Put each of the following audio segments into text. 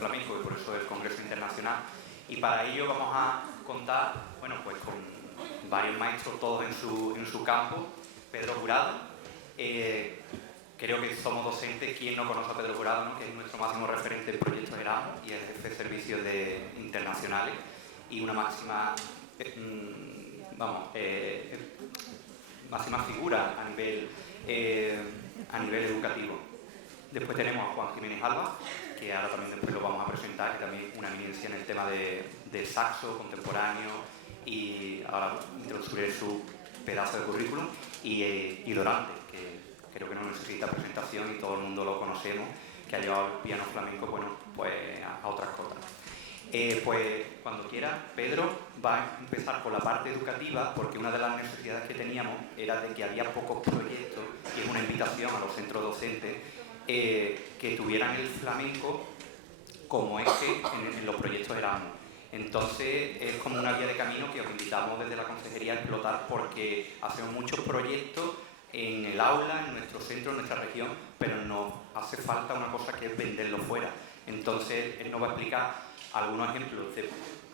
Flamenco y por eso el Congreso Internacional. Y para ello vamos a contar, bueno, pues con varios maestros, todos en su campo. Pedro Jurado, creo que somos docentes. ¿Quién no conoce a Pedro Jurado, ¿no? Que es nuestro máximo referente en proyectos Erasmus y es jefe de servicios internacionales y una máxima, máxima figura a nivel educativo. Después tenemos a Juan Jiménez Alba, que ahora también después lo vamos a presentar, que también es una eminencia en el tema de saxo contemporáneo, y ahora introduciré su pedazo de currículum, y Dorante, que creo que no necesita presentación y todo el mundo lo conocemos, que ha llevado el piano flamenco, bueno, pues a otras cosas. Pues cuando quiera, Pedro va a empezar con la parte educativa, porque una de las necesidades que teníamos era de que había pocos proyectos, y es una invitación a los centros docentes, que tuvieran el flamenco como eje en los proyectos Erasmus. Entonces es como una vía de camino que os invitamos desde la consejería a explotar, porque hacemos muchos proyectos en el aula, en nuestro centro, en nuestra región, pero nos hace falta una cosa, que es venderlo fuera. Entonces él nos va a explicar algunos ejemplos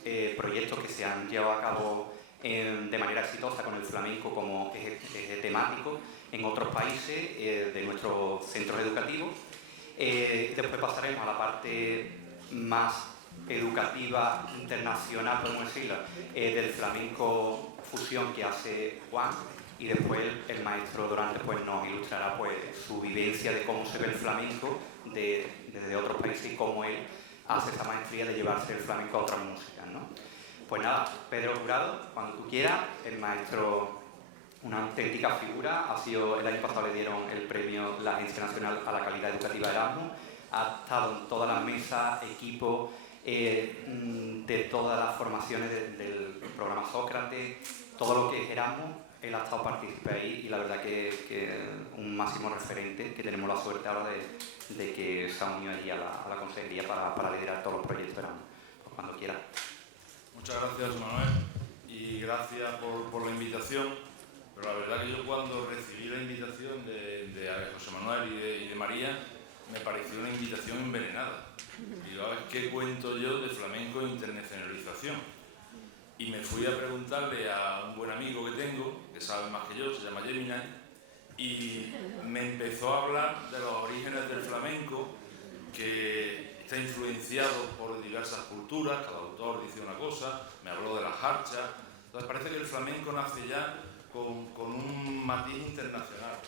de proyectos que se han llevado a cabo de manera exitosa con el flamenco como eje temático en otros países de nuestros centros educativos. Después pasaremos a la parte más educativa, internacional, podemos decirlo, del flamenco fusión que hace Juan, y después el maestro Dorante pues nos ilustrará pues su vivencia de cómo se ve el flamenco desde otros países y cómo él hace esa maestría de llevarse el flamenco a otras músicas, ¿no? Pues nada, Pedro Jurado, cuando tú quieras, el maestro, una auténtica figura, ha sido, el año pasado le dieron el premio la Agencia Nacional a la Calidad Educativa de Erasmus, ha estado en todas las mesas, equipos, de todas las formaciones del programa Sócrates, todo lo que es Erasmus, él ha estado participando ahí, y la verdad que un máximo referente, que tenemos la suerte ahora de que se ha unido allí a la consejería para liderar todos los proyectos Erasmus. Pues cuando quiera. Muchas gracias, Manuel, y gracias por la invitación. Pero la verdad que yo, cuando recibí la invitación de José Manuel y de María, me pareció una invitación envenenada. Digo, a ver, ¿qué cuento yo de flamenco e internacionalización? Y me fui a preguntarle a un buen amigo que tengo, que sabe más que yo, se llama Gemini, y me empezó a hablar de los orígenes del flamenco, que está influenciado por diversas culturas, cada autor dice una cosa, me habló de la jarcha. Entonces parece que el flamenco nace ya con un matiz internacional.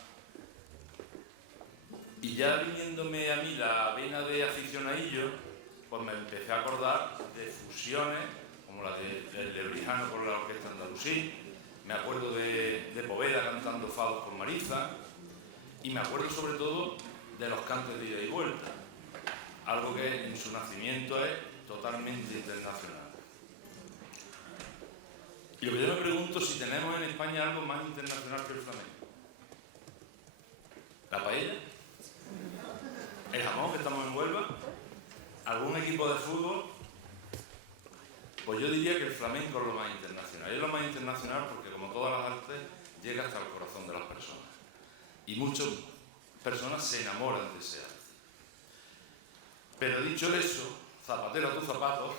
Y ya viniéndome a mí la vena de aficionadillo, pues me empecé a acordar de fusiones, como la de Rijano con la Orquesta Andalusí, me acuerdo de Poveda cantando fados con Mariza, y me acuerdo sobre todo de los cantes de ida y vuelta, algo que en su nacimiento es totalmente internacional. Y lo que yo me pregunto, si tenemos en España algo más internacional que el flamenco. ¿La paella? ¿El jamón, que estamos en Huelva? ¿Algún equipo de fútbol? Pues yo diría que el flamenco es lo más internacional. Es lo más internacional porque, como todas las artes, llega hasta el corazón de las personas. Y muchas personas se enamoran de ese arte. Pero dicho eso, zapatero a tus zapatos,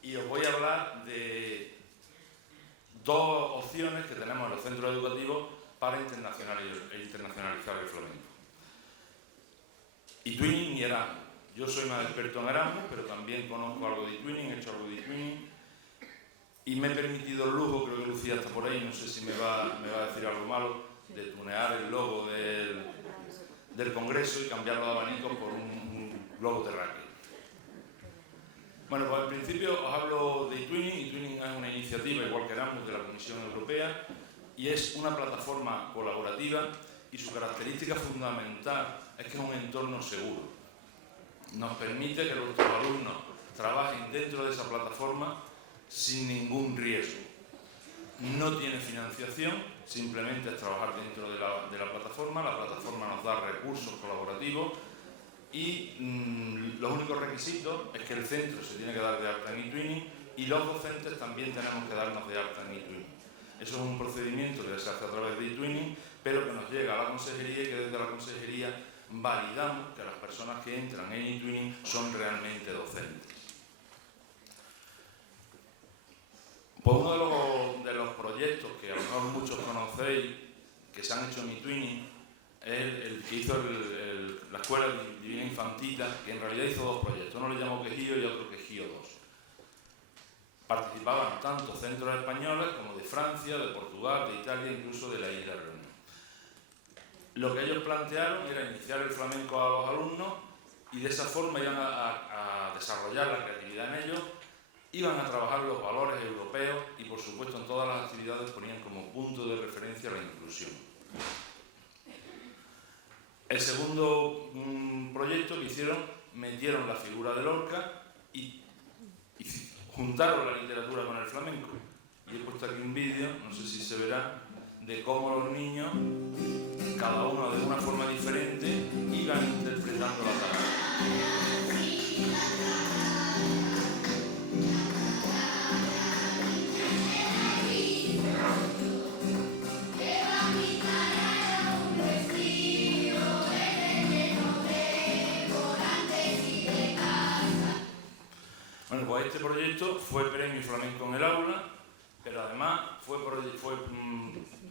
y os voy a hablar de dos opciones que tenemos en los centros educativos para internacionalizar el flamenco. eTwinning y Erasmus. Yo soy más experto en Erasmus, pero también conozco algo de eTwinning, he hecho algo de eTwinning, y me he permitido el lujo, creo que Lucía está por ahí, no sé si me va a decir algo malo, de tunear el logo del Congreso y cambiarlo de abanico por un globo terráqueo. Bueno, pues al principio os hablo de eTwinning. eTwinning es una iniciativa, igual que Erasmus, de la Comisión Europea, y es una plataforma colaborativa, y su característica fundamental es que es un entorno seguro. Nos permite que nuestros alumnos trabajen dentro de esa plataforma sin ningún riesgo. No tiene financiación, simplemente es trabajar dentro de la plataforma. La plataforma nos da recursos colaborativos y los únicos requisitos es que el centro se tiene que dar de alta en eTwinning, y los docentes también tenemos que darnos de alta en eTwinning. Eso es un procedimiento que se hace a través de eTwinning, pero que nos llega a la consejería, y que desde la consejería validamos que las personas que entran en eTwinning son realmente docentes. Pues uno de los proyectos que a lo mejor muchos conocéis, que se han hecho en eTwinning, es el que hizo la Escuela Divina Infantita, que en realidad hizo dos proyectos. Uno le llamó Quejío y otro Quejío 2. Participaban tanto centros españoles como de Francia, de Portugal, de Italia, incluso de la isla Reunión. Lo que ellos plantearon era iniciar el flamenco a los alumnos y de esa forma iban a desarrollar la creatividad en ellos, iban a trabajar los valores europeos y, por supuesto, en todas las actividades ponían como punto de referencia la inclusión. El segundo proyecto que hicieron, metieron la figura de Lorca y juntaron la literatura con el flamenco. Y he puesto aquí un vídeo, no sé si se verá, de cómo los niños, cada uno de una forma diferente, iban interpretando la tabla. Bueno, pues este proyecto fue Premio Flamenco en el Aula, pero además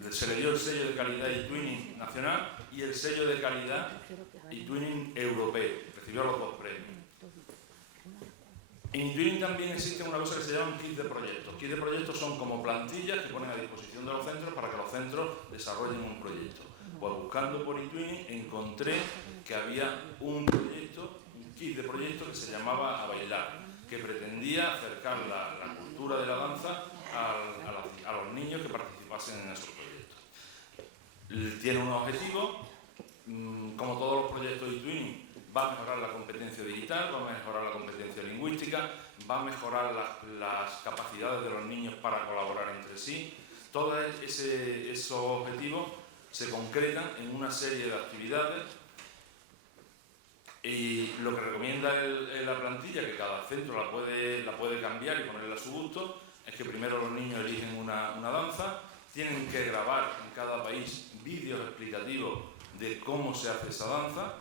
se le dio el sello de calidad eTwinning nacional y el sello de calidad eTwinning europeo. Recibió los dos premios. En eTwinning también existe una cosa que se llama kit de proyectos. Kit de proyectos son como plantillas que ponen a disposición de los centros para que los centros desarrollen un proyecto. Pues buscando por eTwinning encontré que había un kit de proyectos que se llamaba A Bailar, que pretendía acercar la cultura de la danza a los niños que participasen en esos proyectos. Tiene un objetivo, como todos los proyectos de eTwinning, va a mejorar la competencia digital, va a mejorar la competencia lingüística, va a mejorar las capacidades de los niños para colaborar entre sí. Todos esos objetivos se concretan en una serie de actividades. Y lo que recomienda la plantilla, que cada centro la puede cambiar y ponerle a su gusto, es que primero los niños eligen una danza, tienen que grabar en cada país vídeos explicativos de cómo se hace esa danza,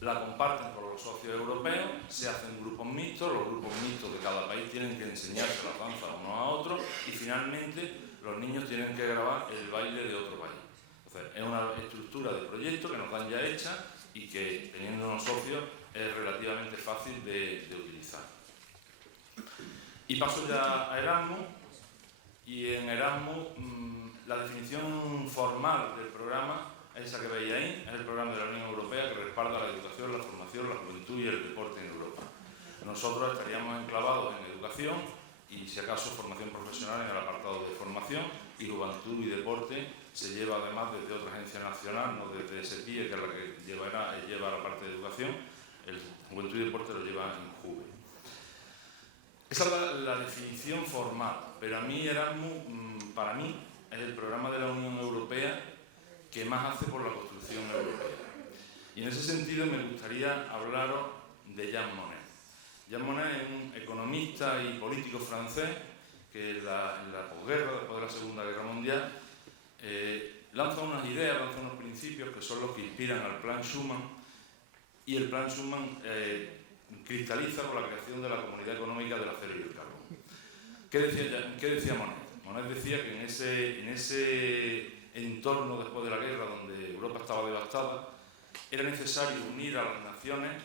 la comparten con los socios europeos, se hacen grupos mixtos, los grupos mixtos de cada país tienen que enseñarse las danzas uno a otro y finalmente los niños tienen que grabar el baile de otro país. Entonces, es una estructura de proyecto que nos dan ya hecha y que, teniendo unos socios, es relativamente fácil de utilizar. Y paso ya a Erasmus, y en Erasmus la definición formal del programa es esa que veis ahí, es el programa de la Unión Europea que respalda la educación, la formación, la juventud y el deporte en Europa. Nosotros estaríamos enclavados en educación y, si acaso, formación profesional en el apartado de formación, y juventud y deporte se lleva además desde otra agencia nacional, no desde SEPIE, que es la que lleva la parte de educación. El juventud y deporte lo lleva en JUVE. Esa es la definición formal, pero a mí Erasmus, para mí, es el programa de la Unión Europea que más hace por la construcción europea. Y en ese sentido me gustaría hablaros de Jean Monnet. Jean Monnet es un economista y político francés que en la posguerra, después de la Segunda Guerra Mundial, lanza unas ideas, lanza unos principios que son los que inspiran al Plan Schuman, y el Plan Schuman cristaliza con la creación de la Comunidad Económica del Acero y el Carbón. ¿Qué decía Monnet? Monnet decía que en ese entorno después de la guerra, donde Europa estaba devastada, era necesario unir a las naciones,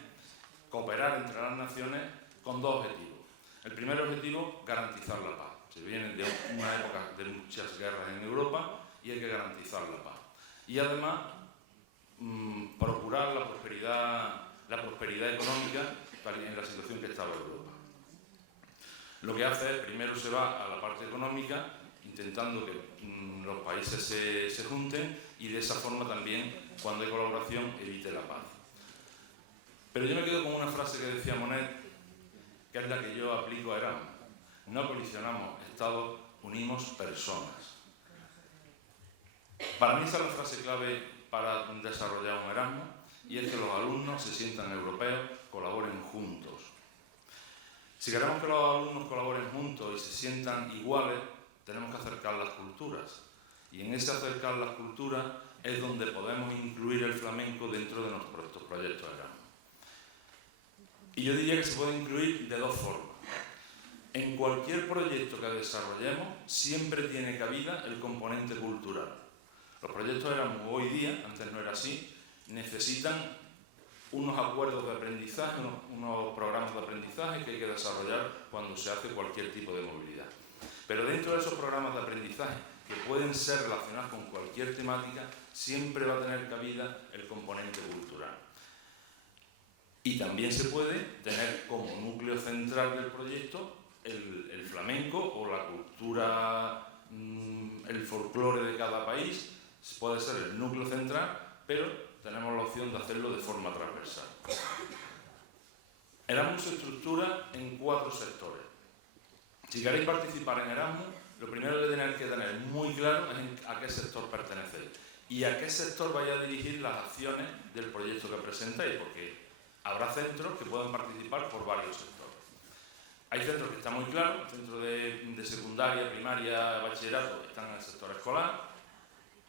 cooperar entre las naciones con dos objetivos. El primer objetivo, garantizar la paz. Se viene de una época de muchas guerras en Europa y hay que garantizar la paz. Y además, procurar la prosperidad económica en la situación que estaba Europa. Lo que hace es, primero se va a la parte económica, intentando que los países se junten y de esa forma también, cuando hay colaboración, evite la paz. Pero yo me quedo con una frase que decía Monnet, que es la que yo aplico a Erasmus. No colisionamos estados, unimos personas. Para mí esa es la frase clave para desarrollar un Erasmus, y es que los alumnos se sientan europeos, colaboren juntos. Si queremos que los alumnos colaboren juntos y se sientan iguales, tenemos que acercar las culturas. Y en ese acercar las culturas es donde podemos incluir el flamenco dentro de nuestros proyectos Erasmus. Y yo diría que se puede incluir de dos formas. En cualquier proyecto que desarrollemos siempre tiene cabida el componente cultural. Los proyectos Erasmus hoy día, antes no era así, necesitan unos acuerdos de aprendizaje, unos programas de aprendizaje que hay que desarrollar cuando se hace cualquier tipo de movilidad. Pero dentro de esos programas de aprendizaje, que pueden ser relacionados con cualquier temática, siempre va a tener cabida el componente cultural. Y también se puede tener como núcleo central del proyecto el flamenco o la cultura, el folclore de cada país, puede ser el núcleo central, pero tenemos la opción de hacerlo de forma transversal. Erasmus se estructura en 4 sectores. Si queréis participar en Erasmus, lo primero que tenéis que tener muy claro es a qué sector pertenecéis y a qué sector vais a dirigir las acciones del proyecto que presentéis, porque habrá centros que puedan participar por varios sectores. Hay centros que están muy claros, centros de secundaria, primaria, bachillerato, están en el sector escolar.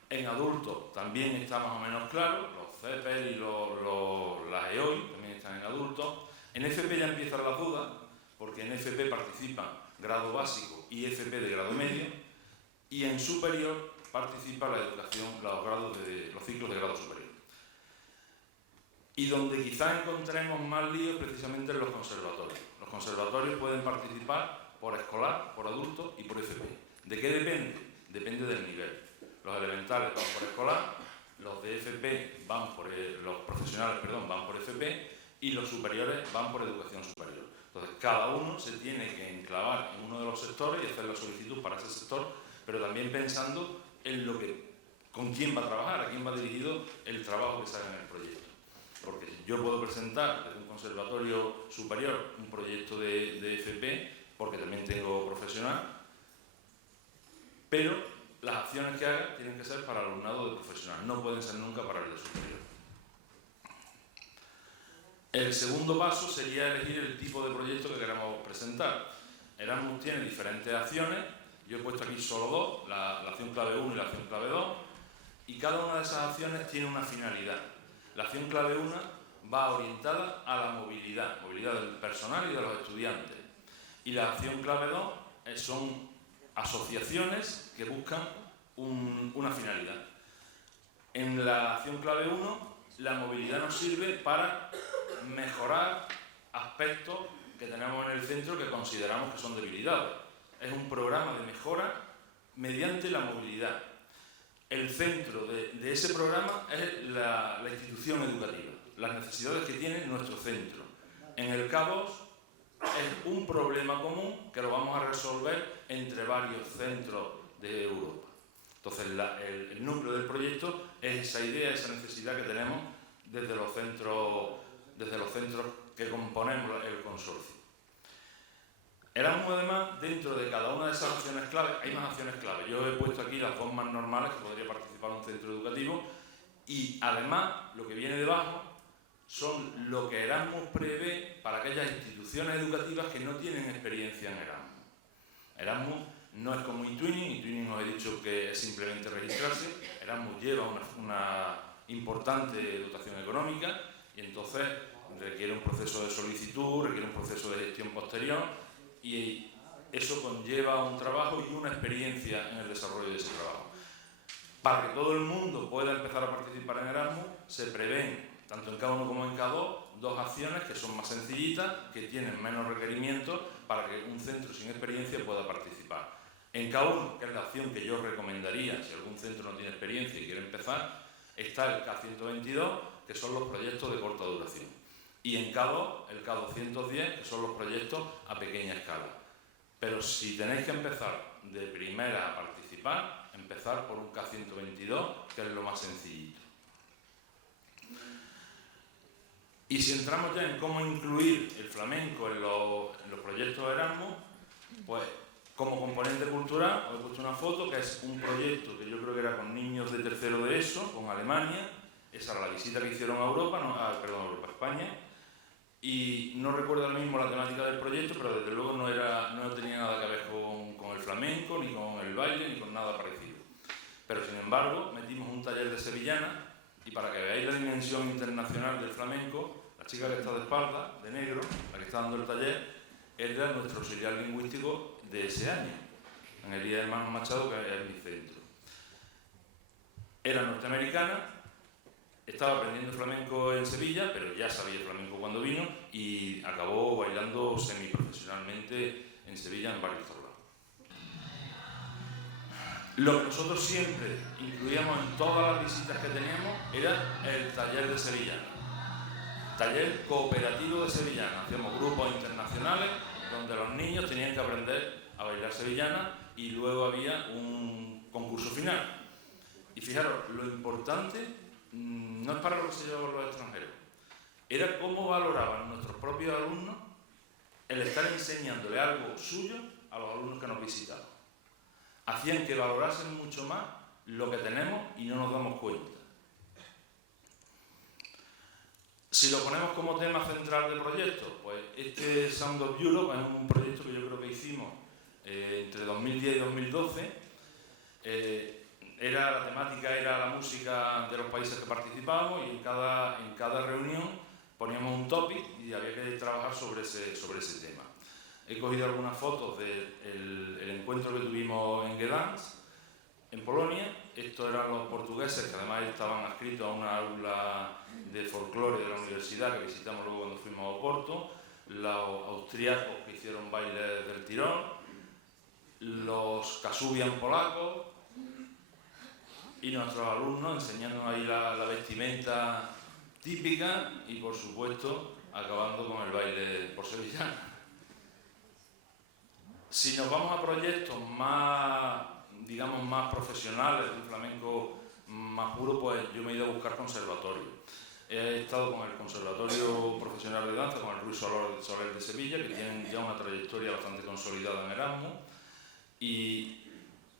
En adultos también está más o menos claro, los CEPEL y las EOI también están en adultos. En FP ya empiezan las dudas, porque en FP participan grado básico y FP de grado medio, y en superior participa la educación, los ciclos de grado superior. Y donde quizás encontremos más líos precisamente en los conservatorios. Los conservatorios pueden participar por escolar, por adultos y por FP. ¿De qué depende? Depende del nivel. Los elementales van por escolar, los de FP los profesionales van por FP y los superiores van por educación superior. Entonces, cada uno se tiene que enclavar en uno de los sectores y hacer la solicitud para ese sector, pero también pensando en con quién va a trabajar, a quién va dirigido el trabajo que se haga en el proyecto. Porque yo puedo presentar desde un conservatorio superior un proyecto de FP, porque también tengo profesional, pero las acciones que haga tienen que ser para el alumnado de profesional, no pueden ser nunca para el de superior. El segundo paso sería elegir el tipo de proyecto que queramos presentar. Erasmus tiene diferentes acciones, yo he puesto aquí solo 2, la acción clave 1 y la acción clave 2, y cada una de esas acciones tiene una finalidad. La acción clave 1 va orientada a la movilidad del personal y de los estudiantes. Y la acción clave 2 son asociaciones que buscan una finalidad. En la acción clave 1, la movilidad nos sirve para mejorar aspectos que tenemos en el centro que consideramos que son debilidades. Es un programa de mejora mediante la movilidad. El centro de ese programa es la institución educativa, las necesidades que tiene nuestro centro. En el K2 es un problema común que lo vamos a resolver entre varios centros de Europa. Entonces, el núcleo del proyecto es esa idea, esa necesidad que tenemos desde los centros que componemos el consorcio. Erasmus, además, dentro de cada una de esas acciones clave, hay más acciones clave. Yo he puesto aquí las 2 más normales que podría participar un centro educativo y, además, lo que viene debajo son lo que Erasmus prevé para aquellas instituciones educativas que no tienen experiencia en Erasmus. Erasmus no es como eTwinning, eTwinning os he dicho que es simplemente registrarse, Erasmus lleva una importante dotación económica y entonces requiere un proceso de solicitud, requiere un proceso de gestión posterior y eso conlleva un trabajo y una experiencia en el desarrollo de ese trabajo. Para que todo el mundo pueda empezar a participar en Erasmus, se prevén, tanto en K1 como en K2, 2 acciones que son más sencillitas, que tienen menos requerimientos para que un centro sin experiencia pueda participar. En K1, que es la acción que yo recomendaría si algún centro no tiene experiencia y quiere empezar, está el K122, que son los proyectos de corta duración. Y en K2, el K210, que son los proyectos a pequeña escala. Pero si tenéis que empezar de primera a participar, empezar por un K122, que es lo más sencillito. Y si entramos ya en cómo incluir el flamenco en los proyectos de Erasmus, pues como componente cultural os he puesto una foto que es un proyecto que yo creo que era con niños de tercero de ESO, con Alemania. Esa era la visita que hicieron a Europa, a España. Y no recuerdo ahora mismo la temática del proyecto, pero desde luego no tenía nada que ver con el flamenco, ni con el baile, ni con nada parecido. Pero sin embargo metimos un taller de sevillana y para que veáis la dimensión internacional del flamenco, la chica que está de espalda, de negro, la que está dando el taller, era nuestro auxiliar lingüístico de ese año, en el Día de Hermanos Machado, que es mi centro. Era norteamericana, estaba aprendiendo flamenco en Sevilla, pero ya sabía flamenco cuando vino y acabó bailando semiprofesionalmente en Sevilla en varios tablaos. Lo que nosotros siempre incluíamos en todas las visitas que teníamos era el taller de sevillana. Taller cooperativo de sevillana. Hacíamos grupos internacionales donde los niños tenían que aprender a bailar sevillana y luego había un concurso final. Y fijaros, lo importante no es para lo que se lleva por los extranjeros, era cómo valoraban nuestros propios alumnos el estar enseñándole algo suyo a los alumnos que nos visitaban. Hacían que valorasen mucho más lo que tenemos y no nos damos cuenta. Si lo ponemos como tema central del proyecto, pues este Sound of Europe es un proyecto que yo creo que hicimos entre 2010 y 2012. La temática era la música de los países que participábamos y en cada reunión poníamos un topic y había que trabajar sobre ese tema. He cogido algunas fotos del encuentro que tuvimos en Gdansk, en Polonia. Estos eran los portugueses, que además estaban adscritos a una aula de folclore de la universidad que visitamos luego cuando fuimos a Oporto, los austriacos que hicieron bailes del tirón, los kasubian polacos y nuestros alumnos enseñándonos ahí la vestimenta típica y, por supuesto, acabando con el baile por sevillana. Si nos vamos a proyectos más, digamos, más profesionales, de un flamenco más puro, pues yo me he ido a buscar conservatorios. He estado con el Conservatorio Profesional de Danza, con el Ruiz Soler de Sevilla, que tienen ya una trayectoria bastante consolidada en Erasmus, y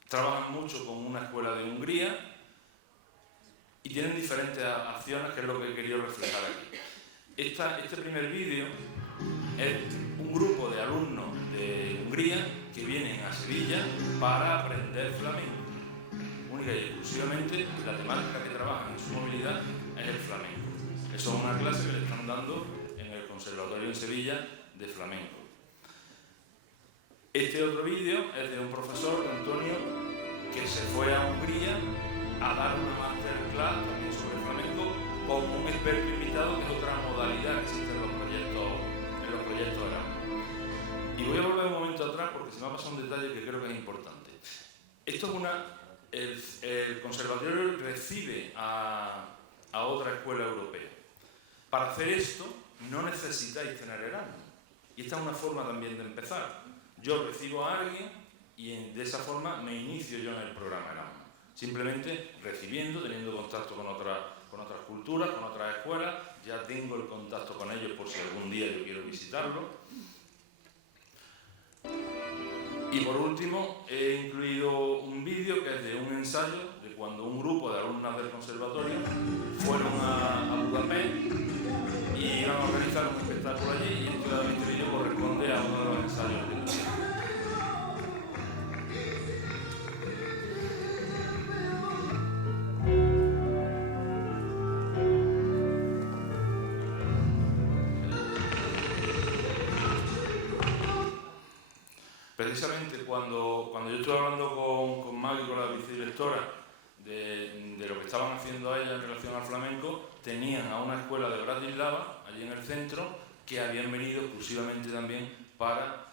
trabajan mucho con una escuela de Hungría, y tienen diferentes acciones, que es lo que he querido reflejar aquí. Este primer vídeo es un grupo de alumnos de Hungría que vienen a Sevilla para aprender flamenco. Única y exclusivamente la temática que trabajan en su movilidad es el flamenco. Eso es una clase que le están dando en el Conservatorio en Sevilla de flamenco. Este otro vídeo es de un profesor, Antonio, que se fue a Hungría a dar una masterclass también sobre flamenco con un experto invitado, que es otra modalidad que existe en los proyectos Erasmus. Y voy a volver un momento atrás porque se me ha pasado un detalle que creo que es importante. Esto es el conservatorio recibe a otra escuela europea. Para hacer esto no necesitáis tener Erasmus. Y esta es una forma también de empezar. Yo recibo a alguien y de esa forma me inicio yo en el programa Erasmus. Simplemente recibiendo, teniendo contacto con otras culturas, con otras escuelas, ya tengo el contacto con ellos por si algún día yo quiero visitarlo. Y por último, he incluido un vídeo que es de un ensayo de cuando un grupo de alumnas del conservatorio fueron a Budapest y iban a organizar un espectáculo allí, y este vídeo corresponde a uno de los ensayos que tuvimos. Precisamente cuando yo estuve hablando con Maggie, con la vicedirectora, de lo que estaban haciendo ellas en relación al flamenco, tenían a una escuela de Bratislava, allí en el centro, que habían venido exclusivamente también para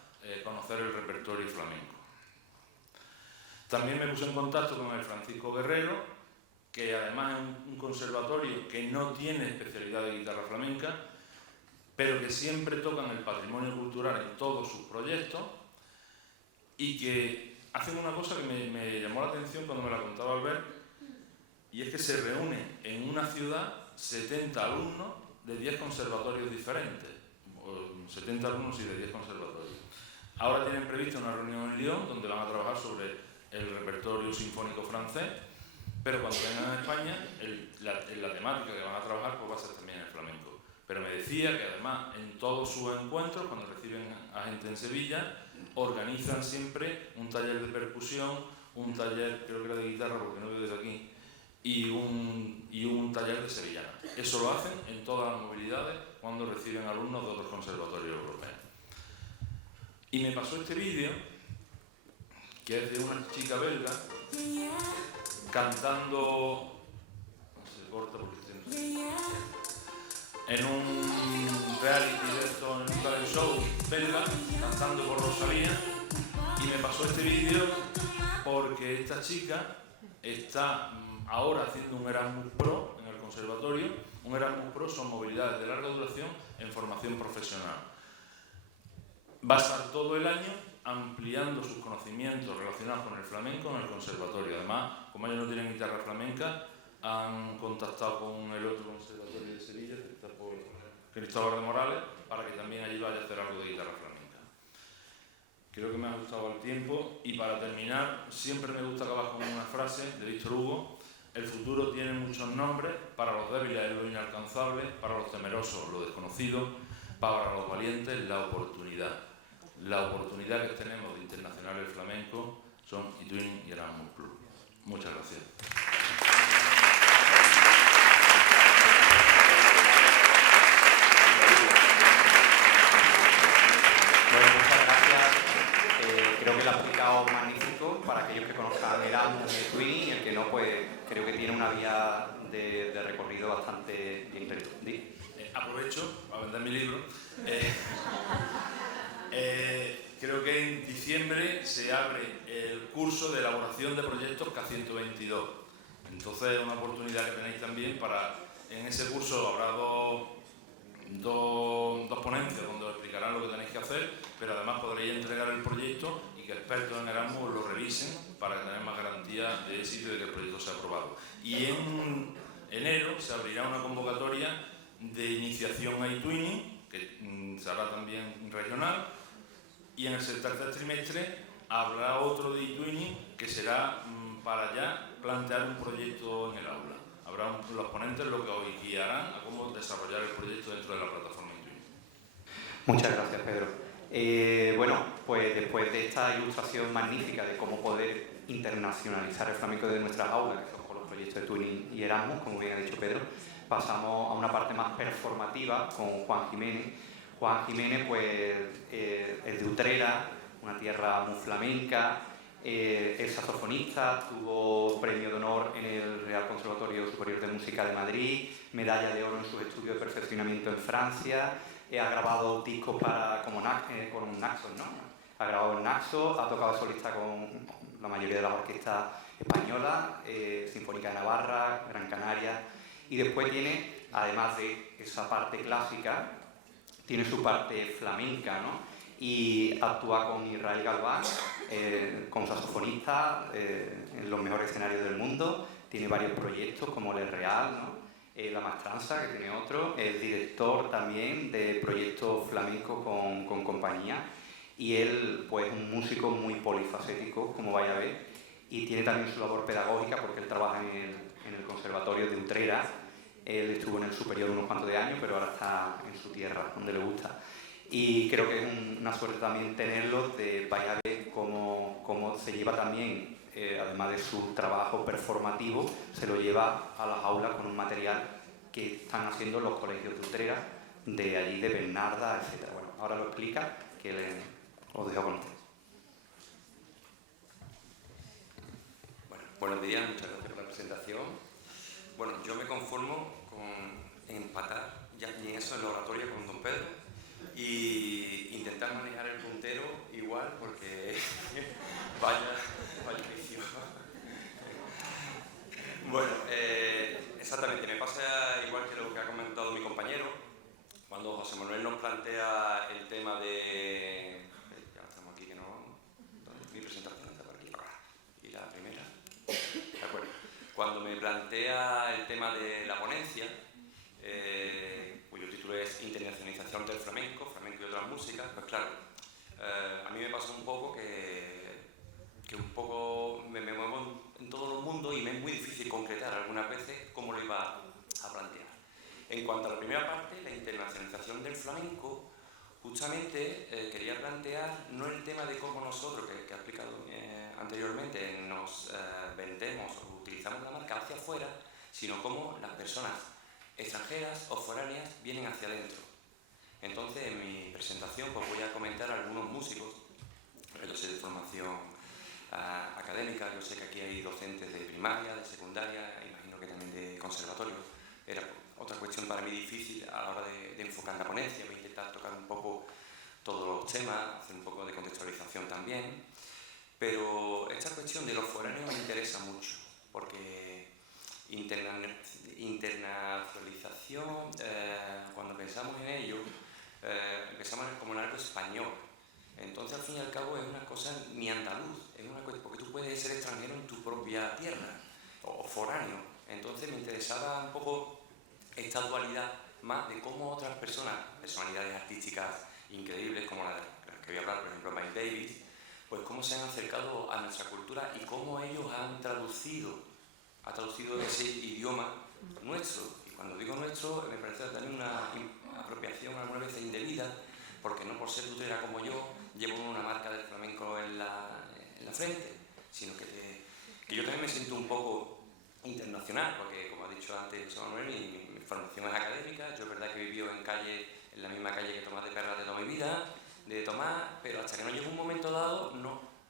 conocer el repertorio flamenco. También me puse en contacto con el Francisco Guerrero, que además es un conservatorio que no tiene especialidad de guitarra flamenca, pero que siempre tocan el patrimonio cultural en todos sus proyectos, y que hacen una cosa que me llamó la atención cuando me la contaba Albert, y es que se reúnen en una ciudad 70 alumnos de 10 conservatorios diferentes, 70 alumnos y de 10 conservatorios. Ahora tienen previsto una reunión en Lyon donde van a trabajar sobre el repertorio sinfónico francés, pero cuando vengan a España, la temática que van a trabajar pues va a ser también el flamenco. Pero me decía que además en todos sus encuentros, cuando reciben a gente en Sevilla, organizan siempre un taller de percusión, un taller, creo que era de guitarra porque no veo desde aquí, y un taller de sevillana. Eso lo hacen en todas las movilidades cuando reciben alumnos de otros conservatorios europeos. Y me pasó este vídeo, que es de una chica belga, cantando... No se corta porque estoy en un reality de esto, en un talent show belga, cantando por Rosalía, y me pasó este vídeo porque esta chica está ahora haciendo un Erasmus Pro en el conservatorio. Un Erasmus Pro son movilidades de larga duración en formación profesional. Va a estar todo el año ampliando sus conocimientos relacionados con el flamenco en el conservatorio. Además, como ellos no tienen guitarra flamenca, han contactado con el otro conservatorio de Sevilla, que está por Cristóbal de Morales, para que también allí vaya a hacer algo de guitarra flamenca. Creo que me ha gustado el tiempo, y para terminar, siempre me gusta acabar con una frase de Víctor Hugo: el futuro tiene muchos nombres, para los débiles es lo inalcanzable, para los temerosos lo desconocido, para los valientes la oportunidad. La oportunidad que tenemos de internacional el flamenco son eTwinning y Erasmus Plus. Muchas gracias. Bueno, muchas gracias. Creo que lo ha explicado magnífico para aquellos que conozcan Erasmus y eTwinning, y el que no, pues creo que tiene una vía de recorrido bastante bien claro. Aprovecho para vender mi libro. Creo que en diciembre se abre el curso de elaboración de proyectos K122. Entonces es una oportunidad que tenéis también para... En ese curso habrá dos ponencias donde os explicarán lo que tenéis que hacer, pero además podréis entregar el proyecto y que expertos en Erasmus lo revisen para tener más garantía de éxito y de que el proyecto sea aprobado. Y en enero se abrirá una convocatoria de iniciación a eTwinning, que será también regional, y en el tercer trimestre habrá otro de eTwinning que será para ya plantear un proyecto en el aula. Habrá los ponentes lo que os guiarán a cómo desarrollar el proyecto dentro de la plataforma eTwinning. Muchas gracias, Pedro. Bueno, pues después de esta ilustración magnífica de cómo poder internacionalizar el flamenco de nuestras aulas, que son con los proyectos de eTwinning y Erasmus, como bien ha dicho Pedro, pasamos a una parte más performativa con Juan Jiménez. Juan Jiménez, pues, es de Utrera, una tierra muy flamenca, es saxofonista, tuvo premio de honor en el Real Conservatorio Superior de Música de Madrid, medalla de oro en sus estudios de perfeccionamiento en Francia, ha grabado discos con Naxos, ¿no? Ha grabado en Naxos, ha tocado solista con la mayoría de las orquestas españolas, Sinfónica de Navarra, Gran Canaria, y después tiene, además de esa parte clásica, tiene su parte flamenca, ¿no? Y actúa con Israel Galván, como saxofonista, en los mejores escenarios del mundo. Tiene varios proyectos como El Real, ¿no? La Maestranza, que tiene otro. Es director también de proyectos flamencos con compañía. Y él, pues, es un músico muy polifacético, como vais a ver. Y tiene también su labor pedagógica, porque él trabaja en el Conservatorio de Utrera. Él estuvo en el superior unos cuantos de años, pero ahora está en su tierra, donde le gusta. Y creo que es una suerte también tenerlo, de vaya a ver cómo se lleva también, además de su trabajo performativo, se lo lleva a las aulas con un material que están haciendo los colegios de Utrera, de allí, de Bernarda, etc. Bueno, ahora lo explica, que os dejo con ustedes. Bueno, buenos días, muchas gracias por la presentación. Bueno, yo me conformo con empatar, ya ni eso en la oratoria con don Pedro, y intentar manejar el puntero igual, porque vaya vicio. Bueno, exactamente, me pasa igual que lo que ha comentado mi compañero, cuando José Manuel nos plantea el tema de... Ya estamos aquí, que no... Mi presentación está por aquí, y la primera... De acuerdo. Cuando me plantea el tema de la ponencia, cuyo título es Internacionalización del flamenco, flamenco y otras músicas, pues claro, a mí me pasa un poco que un poco me muevo en todo el mundo y me es muy difícil concretar algunas veces cómo lo iba a plantear. En cuanto a la primera parte, la internacionalización del flamenco, justamente quería plantear no el tema de cómo nosotros, que ha explicado anteriormente, nos vendemos o utilizamos la marca hacia afuera, sino cómo las personas extranjeras o foráneas vienen hacia adentro. Entonces, en mi presentación pues voy a comentar a algunos músicos. Yo soy de formación académica, yo sé que aquí hay docentes de primaria, de secundaria, imagino que también de conservatorio. Era otra cuestión para mí difícil a la hora de enfocar la ponencia, voy a intentar tocar un poco todos los temas, hacer un poco de contextualización también. Pero esta cuestión de los foráneos me interesa mucho, porque internacionalización, cuando pensamos en ello, pensamos como en algo español. Entonces, al fin y al cabo, es una cosa ni andaluz, es una cosa, porque tú puedes ser extranjero en tu propia tierra, o foráneo. Entonces, me interesaba un poco esta dualidad más de cómo otras personas, personalidades artísticas increíbles, como las que voy a hablar, por ejemplo, Miles Davis, pues cómo se han acercado a nuestra cultura y cómo ellos han traducido ese idioma nuestro. Y cuando digo nuestro, me parece también una apropiación alguna vez indebida, porque no por ser tutelera como yo, llevo una marca del flamenco en la frente, sino que yo también me siento un poco internacional, porque como ha dicho antes José Manuel, mi formación es académica, yo es verdad que he vivido en la misma calle que Tomás de Perras de toda mi vida, de Tomás, pero hasta que no llegó un momento dado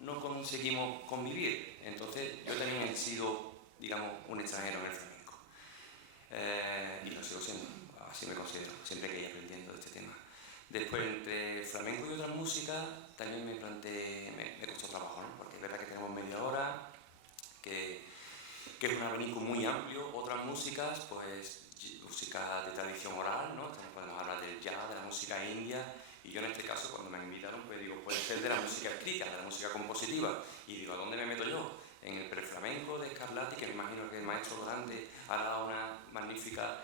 no conseguimos convivir. Entonces yo también he sido, digamos, un extranjero en el flamenco. Y lo sigo siendo, así me considero, siempre que ir aprendiendo de este tema. Después, entre flamenco y otras músicas, también me costó trabajo, ¿no? Porque es verdad que tenemos media hora, que es un abanico muy amplio. Otras músicas, pues música de tradición oral, ¿no? También podemos hablar del jazz, de la música india, y yo en este caso, cuando me invitaron, pues digo, puede ser de la música escrita, de la música compositiva, y digo, ¿a dónde me meto yo? En el preflamenco de Scarlatti, que me imagino que el maestro grande ha dado una magnífica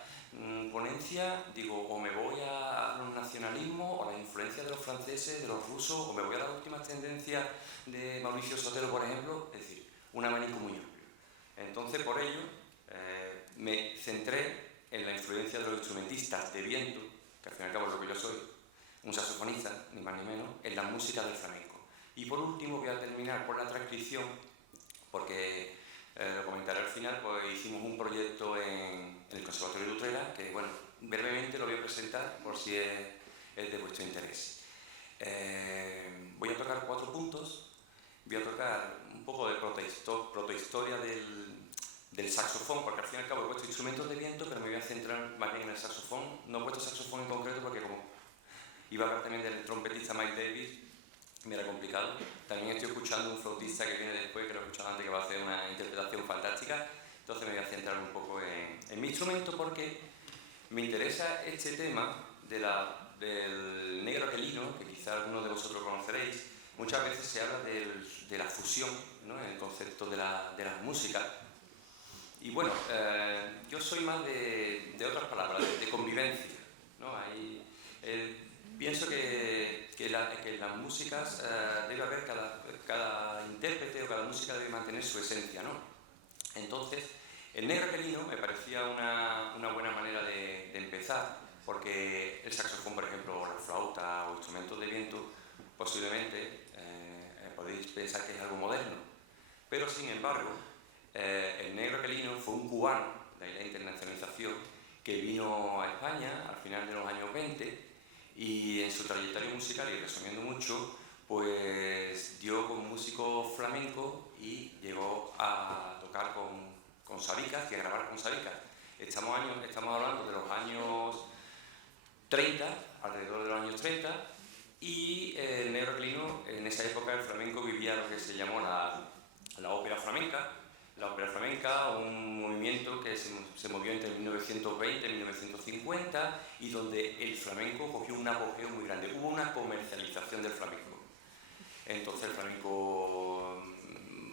ponencia, digo, o me voy a los nacionalismos, o la influencia de los franceses, de los rusos, o me voy a las últimas tendencias de Mauricio Sotelo, por ejemplo, es decir, un abanico muy amplio. Entonces, por ello, me centré en la influencia de los instrumentistas de viento, que al fin y al cabo es lo que yo soy, un saxofonista, ni más ni menos, en la música del flamenco. Y por último, voy a terminar por la transcripción, porque lo comentaré al final, pues hicimos un proyecto en el Conservatorio de Utrera, que bueno, brevemente lo voy a presentar por si es de vuestro interés. Voy a tocar 4 puntos, voy a tocar un poco de protohistoria del saxofón, porque al fin y al cabo he puesto instrumentos de viento, pero me voy a centrar más bien en el saxofón. No he puesto saxofón en concreto porque como iba a hablar también del trompetista Miles Davis, me era complicado. También estoy escuchando un flautista que viene después, que lo he escuchado antes, que va a hacer una interpretación fantástica. Entonces me voy a centrar un poco en mi instrumento, porque me interesa este tema del negro aquilino, que quizá algunos de vosotros conoceréis. Muchas veces se habla de la fusión, ¿no? En el concepto de las músicas. Y bueno, yo soy más de otras palabras, de convivencia, ¿no? Pienso que las músicas debe haber, cada intérprete o cada música debe mantener su esencia, ¿no? Entonces, el negro aquilino me parecía una buena manera de empezar, porque el saxofón, por ejemplo, o la flauta o instrumentos de viento, posiblemente podéis pensar que es algo moderno, pero sin embargo, el negro aquilino fue un cubano, de ahí la internacionalización, que vino a España al final de los años 20 y en su trayectoria musical, y resumiendo mucho, pues dio con músicos flamencos y llegó a tocar con sabicas y a grabar con sabicas. Estamos hablando de los años 30, alrededor de los años 30, y el negro aquilino, en esa época el flamenco vivía lo que se llamó la ópera flamenca. La ópera flamenca, un movimiento que se movió entre 1920 y 1950 y donde el flamenco cogió un apogeo muy grande. Hubo una comercialización del flamenco. Entonces el flamenco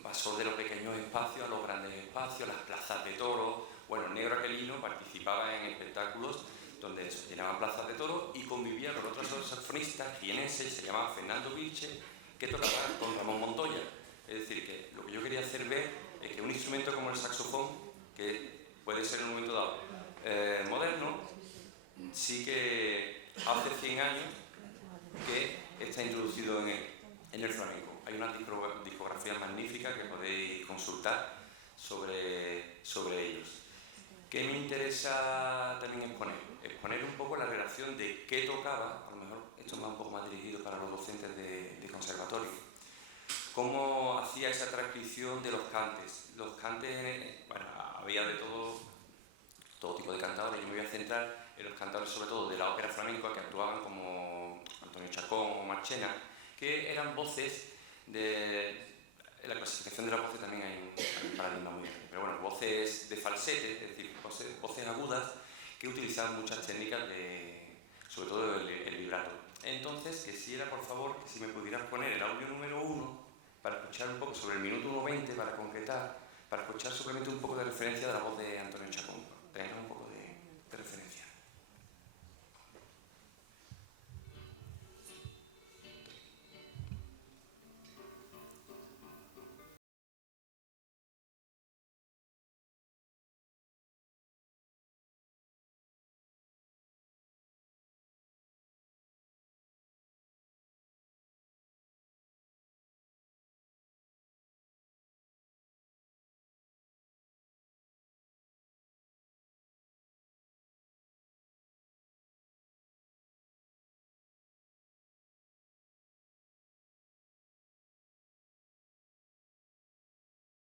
pasó de los pequeños espacios a los grandes espacios, las plazas de toros. Bueno, el negro aquilino participaba en espectáculos donde se llenaban plazas de toros y convivía con otros saxofonistas vieneses, se llamaba Fernando Vilche, que tocaban con Ramón Montoya. Es decir, que lo que yo quería hacer ver es que un instrumento como el saxofón, que puede ser en un momento dado moderno, sí que hace 100 años que está introducido en el flamenco. Hay una discografía magnífica que podéis consultar sobre ellos. ¿Qué me interesa también exponer? Exponer un poco la relación de qué tocaba, a lo mejor esto va un poco más dirigido para los docentes de conservatorio, cómo hacía esa transcripción de los cantes. Los cantes, bueno, había de todo tipo de cantadores. Yo me voy a centrar en los cantadores sobre todo de la ópera flamenca que actuaban como Antonio Chacón o Marchena, que eran voces en la clasificación de las voces también hay un paradigma muy grande, pero bueno, voces de falsete, es decir, voces agudas que utilizaban muchas técnicas sobre todo el vibrato. Entonces, quisiera por favor que si me pudieras poner el audio número 1 para escuchar un poco sobre el minuto 1:20 para concretar, para escuchar simplemente un poco de referencia de la voz de Antonio Chacón, tener un poco de referencia.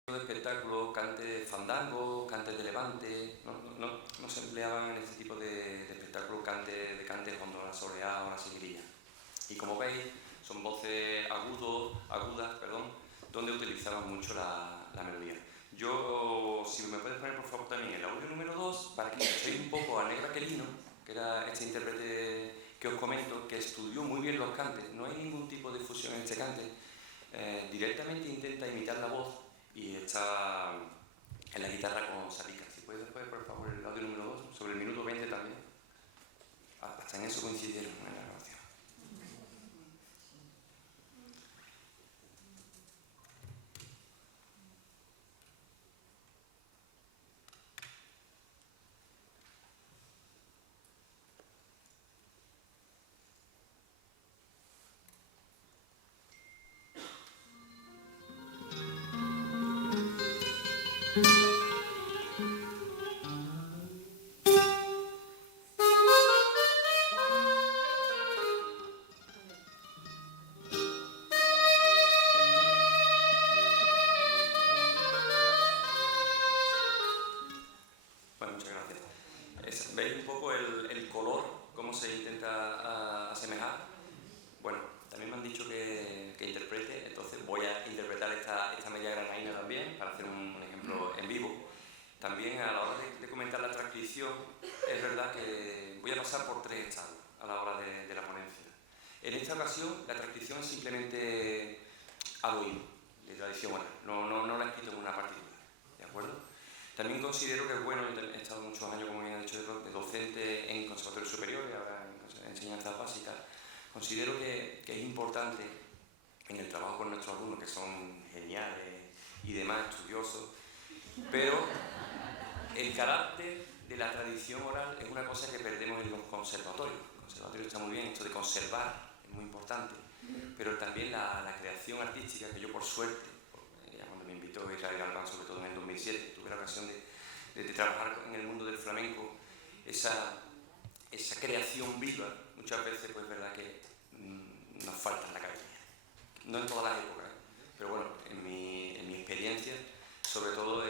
De espectáculo, cantes de fandango, cantes de levante, no se empleaban en este tipo de espectáculos cantes hondo, la soleá o la sigrilla. Y como veis, son voces agudas, donde utilizaban mucho la melodía. Yo, si me puedes poner por favor también el audio número 2, para que escuchéis un poco a Negro Aquilino, que era este intérprete que os comento, que estudió muy bien los cantes, no hay ningún tipo de fusión en este cante, directamente intenta imitar la voz y está en la guitarra con Sapica. Si puedes después, por favor, el audio número 2, sobre el minuto 20 también. Hasta en eso coincidieron en la grabación. Bueno, muchas gracias. ¿Veis un poco el color, cómo se intenta asemejar? Bueno, también me han dicho que interprete, entonces voy a interpretar esta media granaína también, para hacer un ejemplo en vivo. También a la hora de comentar la transcripción, es verdad que voy a pasar por 3 estados a la hora de la ponencia. En esta ocasión, la transcripción es simplemente al oído, de tradición oral, no la he escrito en una partitura, ¿de acuerdo? También considero que es bueno, he estado muchos años, como bien he dicho, de docente en conservatorios superiores, ahora en enseñanzas básicas. Considero que es importante en el trabajo con nuestros alumnos, que son geniales y demás, estudiosos, pero el carácter de la tradición oral es una cosa que perdemos en los conservatorios. El conservatorio está muy bien, esto de conservar es muy importante, pero también la creación artística, que yo por suerte, cuando me invitó Israel Galván, sobre todo en el 2007, tuve la ocasión de trabajar en el mundo del flamenco, esa creación viva, muchas veces pues es verdad que nos falta en la academia. No en todas las épocas, pero bueno, en mi experiencia, sobre todo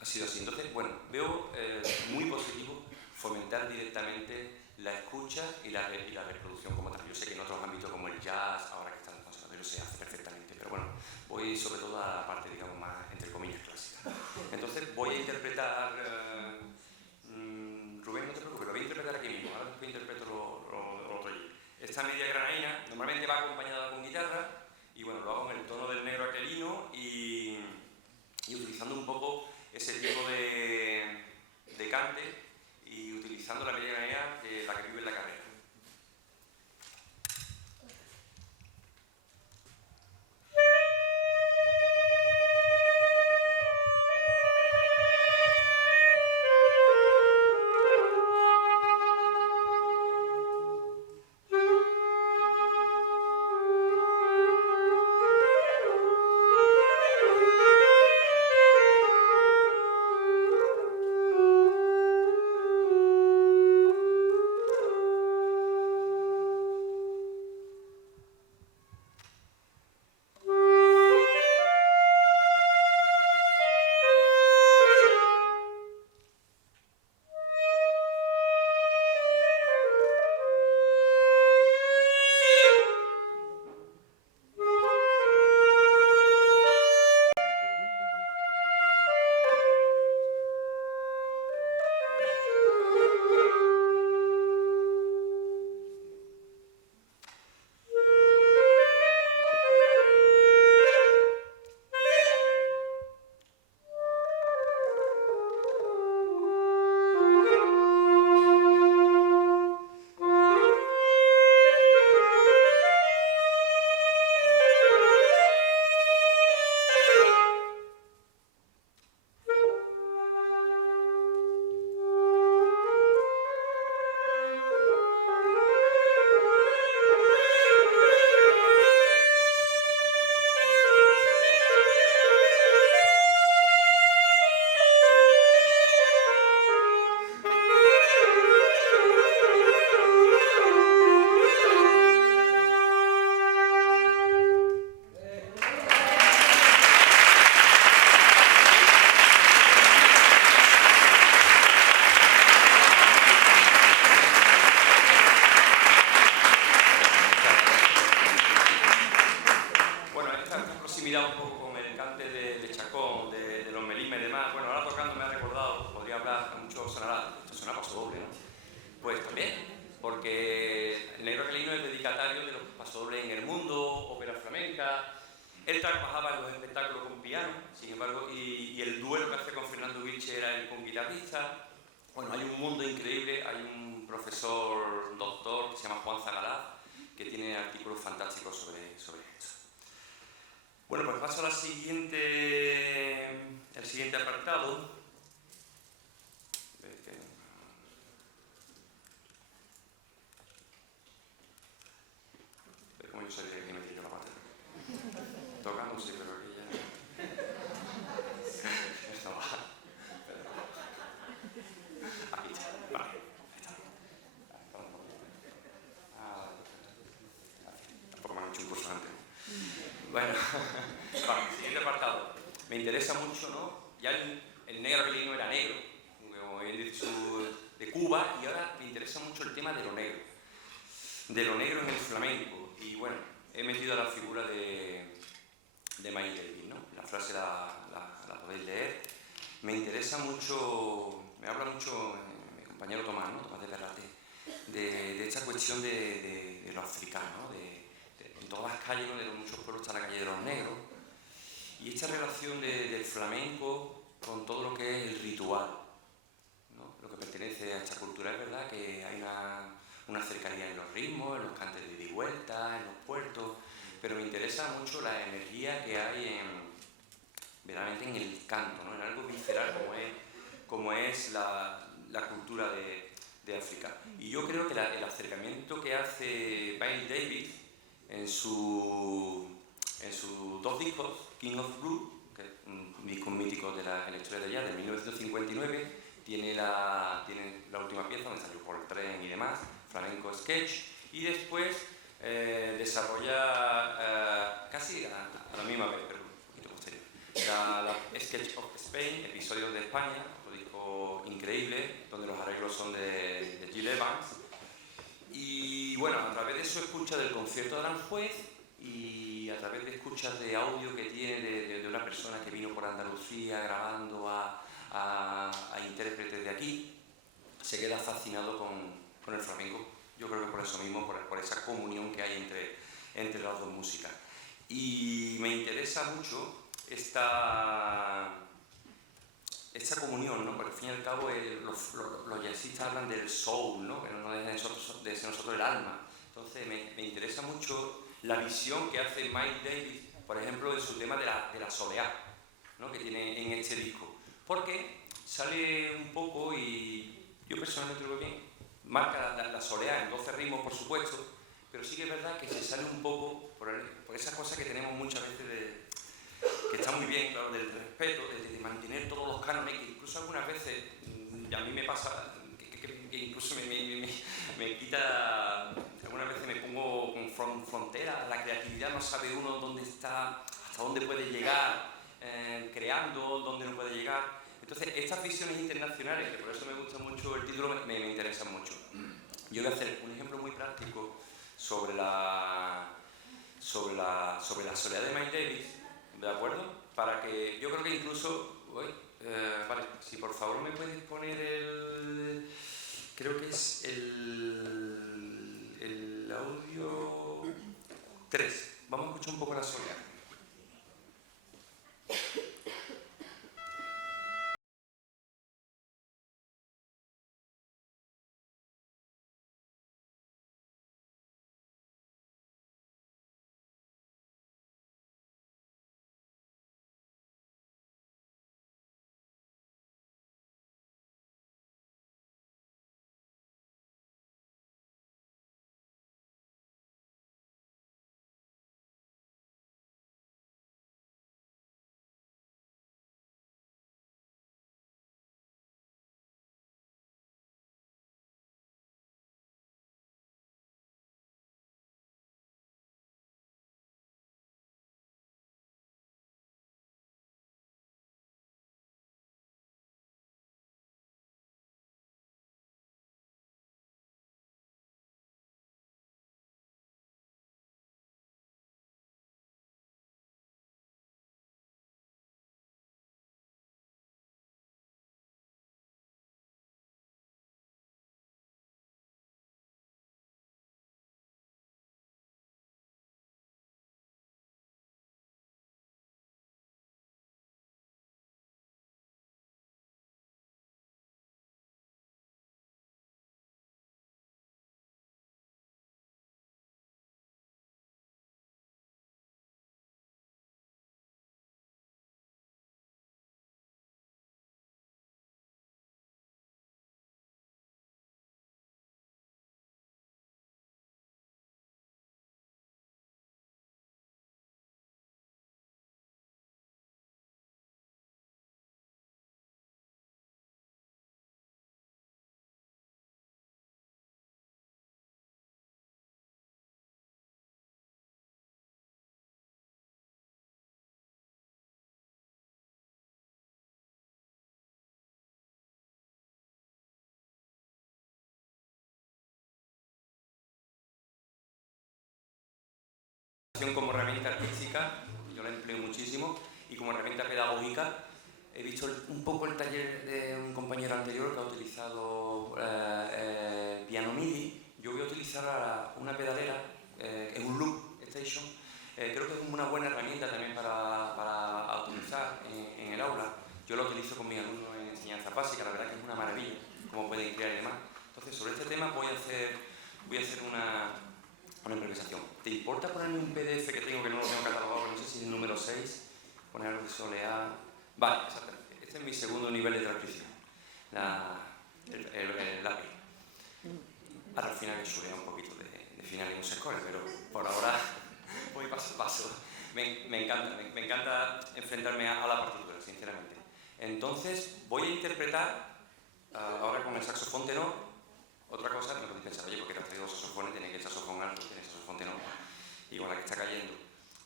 ha sido así. Entonces, bueno, veo muy positivo fomentar directamente la escucha y la reproducción como tal. Yo sé que en otros ámbitos como el jazz, ahora que está en el conservatorio, se hace perfectamente, pero bueno, voy sobre todo a la parte, digamos, más, entre comillas, clásica. Entonces, voy a interpretar... Rubén, no te preocupes, lo voy a interpretar aquí mismo, ahora después interpreto lo otro allí. Esta media granaína normalmente va acompañada con guitarra y bueno, lo hago en el tono del negro aquilino y utilizando un poco ese tipo de cante y utilizando la media granaína la que vive en la carrera. Pasodoble en el Mundo, ópera flamenca. Él trabajaba en los espectáculos con piano, sin embargo, y el duelo que hace con Fernando Vilche era él con guitarrista. Bueno, hay un mundo increíble, hay un profesor doctor que se llama Juan Zagalá, que tiene artículos fantásticos sobre esto. Bueno, pues paso al siguiente apartado. ¿Cómo yo sabía que me tiró la pata? Tocando, sí, pero aquí ya... Esto va. Aquí está, vale, ahí está. Tampoco me han hecho un curso antes. Bueno, vale, siguiente apartado. Me interesa mucho, ¿no? Ya el negro argelino era negro, como él dice, de Cuba, y ahora me interesa mucho el tema de lo negro en el flamenco. Y bueno, he metido a la figura de Miles Davis, ¿no? La frase la podéis leer. Me interesa mucho, me habla mucho mi compañero Tomás, ¿no? Tomás de Perrate, de esta cuestión de lo africano, ¿no? En todas las calles, ¿no? De muchos pueblos está la calle de los negros, y esta relación del flamenco con todo lo que es el ritual, ¿no? Lo que pertenece a esta cultura. Es verdad que hay una cercanía en los ritmos, en los cantes de ida y vuelta, en los puertos, pero me interesa mucho la energía que hay verdaderamente en el canto, ¿no? En algo visceral como es la cultura de África. Y yo creo que el acercamiento que hace Miles Davis en sus dos discos, King of Blues, que es un disco mítico de la historia de jazz, de 1959, tiene la última pieza donde salió Paul Tren y demás, Flamenco Sketch, y después desarrolla casi a la misma vez, pero un poquito posterior, la Sketch of Spain, Episodios de España, otro disco increíble, donde los arreglos son de Gil Evans. Y bueno, a través de su escucha del concierto de Aranjuez y a través de escuchas de audio que tiene de una persona que vino por Andalucía grabando a intérpretes de aquí, se queda fascinado con el flamenco. Yo creo que por eso mismo, por esa comunión que hay entre las dos músicas. Y me interesa mucho esta comunión, ¿no? Porque al fin y al cabo los jazzistas hablan del soul, ¿no? Pero no de ser nosotros el alma. Entonces me interesa mucho la visión que hace Miles Davis, por ejemplo, en su tema de la soleá, ¿no? Que tiene en este disco. Porque sale un poco, y yo personalmente lo veo bien, marca la soleá en 12 ritmos, por supuesto, pero sí que es verdad que se sale un poco por esas cosas que tenemos muchas veces que está muy bien, claro, del respeto, de mantener todos los cánones, que incluso algunas veces, a mí me pasa, que incluso me quita, algunas veces me pongo con fronteras, la creatividad no sabe uno dónde está, hasta dónde puede llegar, creando, dónde no puede llegar. Entonces, estas visiones internacionales, que por eso me gusta mucho el título, me interesan mucho. Yo voy a hacer un ejemplo muy práctico sobre la soledad de Miles Davis, ¿de acuerdo? Para que, yo creo que incluso, vale, si por favor me puedes poner creo que es el audio 3. Vamos a escuchar un poco la soledad. como herramienta artística, yo la empleo muchísimo, y como herramienta pedagógica, he visto un poco el taller de un compañero anterior que ha utilizado piano MIDI. Yo voy a utilizar una pedalera, es un loop station. Creo que es una buena herramienta también para utilizar en el aula. Yo lo utilizo con mis alumnos en enseñanza básica, la verdad que es una maravilla cómo pueden crear y demás. Entonces, sobre este tema voy a hacer una improvisación. ¿Te importa ponerme un PDF que tengo, que no lo tengo catalogado, no sé si es el número 6, poner algo de soleá? Vale, exactamente. Este es mi segundo nivel de transcripción, el lápiz. Ahora al final me chulea un poquito de final en un score, pero por ahora voy paso a paso. Me encanta enfrentarme a la partitura, sinceramente. Entonces, voy a interpretar, ahora con el saxofón tenor. Otra cosa, me podéis pensar, oye, porque te has traído saxofones, tiene que el saxofón alto, tiene el saxofón tenor, igual la que está cayendo.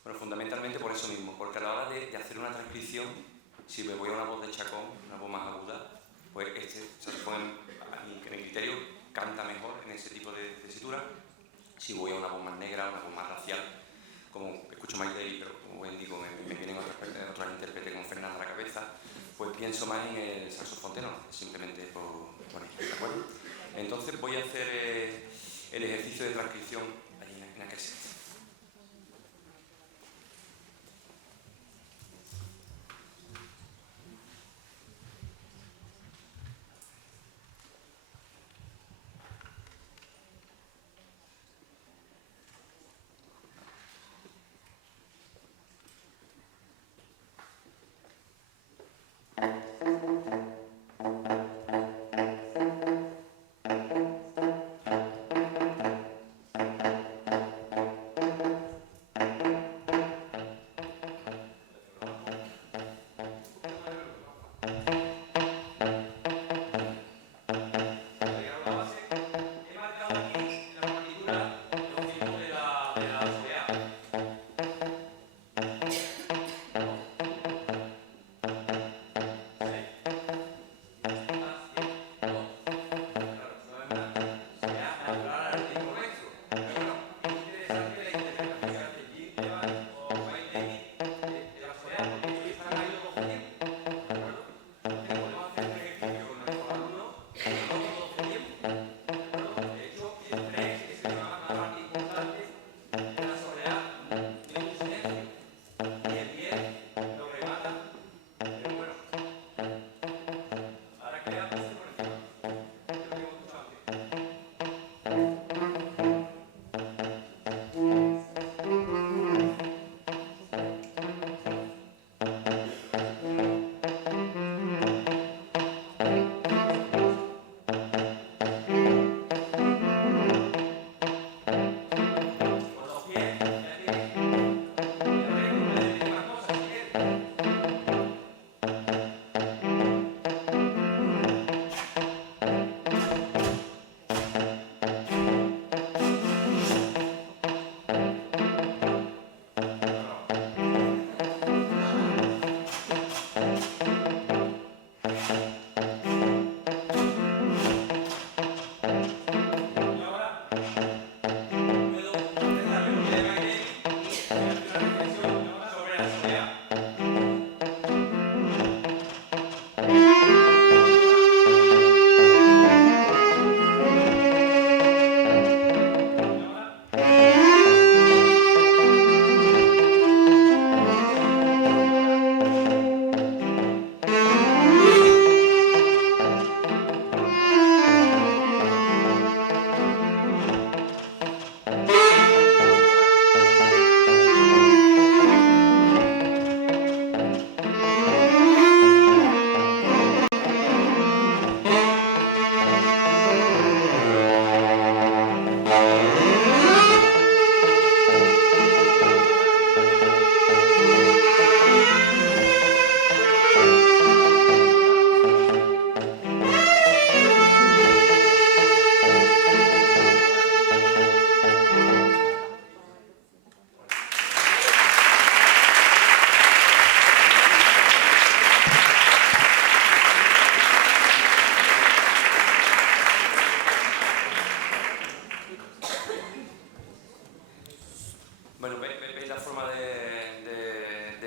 Bueno, fundamentalmente por eso mismo, porque a la hora de hacer una transcripción, si me voy a una voz de Chacón, una voz más aguda, pues este saxofón, a mi criterio, canta mejor en ese tipo de tesitura. Si voy a una voz más negra, una voz más racial, como escucho Mike Daly, pero como bien digo, me vienen otras intérpretes con Fernanda a la cabeza, pues pienso más en el saxofón tenor, simplemente por ello, ¿de acuerdo? Entonces voy a hacer el ejercicio de transcripción ahí en aquel sitio.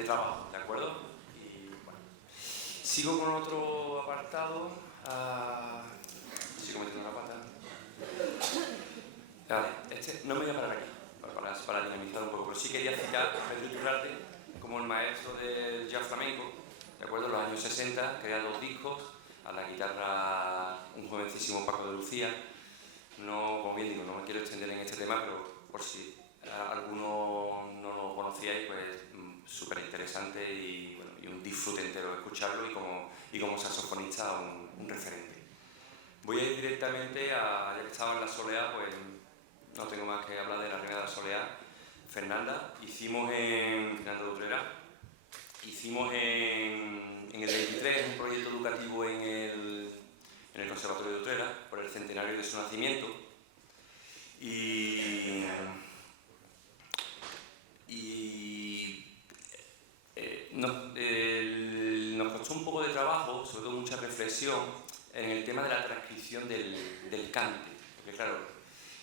trabajo, ¿de acuerdo? Y bueno, sigo con otro apartado. Sigo metiendo la pata. Vale, no me voy a parar aquí, para dinamizar un poco, pero sí quería citar a Pedro Iturralde como el maestro del jazz flamenco, ¿de acuerdo? En los años 60, crea 2 discos, a la guitarra un jovencísimo Paco de Lucía. No, como bien digo, no me quiero extender en este tema, pero por si alguno no lo conocíais, pues súper interesante y, bueno, y un disfrute entero de escucharlo y como saxofonista un referente. Voy a ir directamente ya que estaba en la Soleá, pues no tengo más que hablar de la reina de la Soleá. Fernanda de Utrera, hicimos en el 23 un proyecto educativo en el Conservatorio de Utrera por el centenario de su nacimiento y nos costó un poco de trabajo, sobre todo mucha reflexión en el tema de la transcripción del cante, porque claro,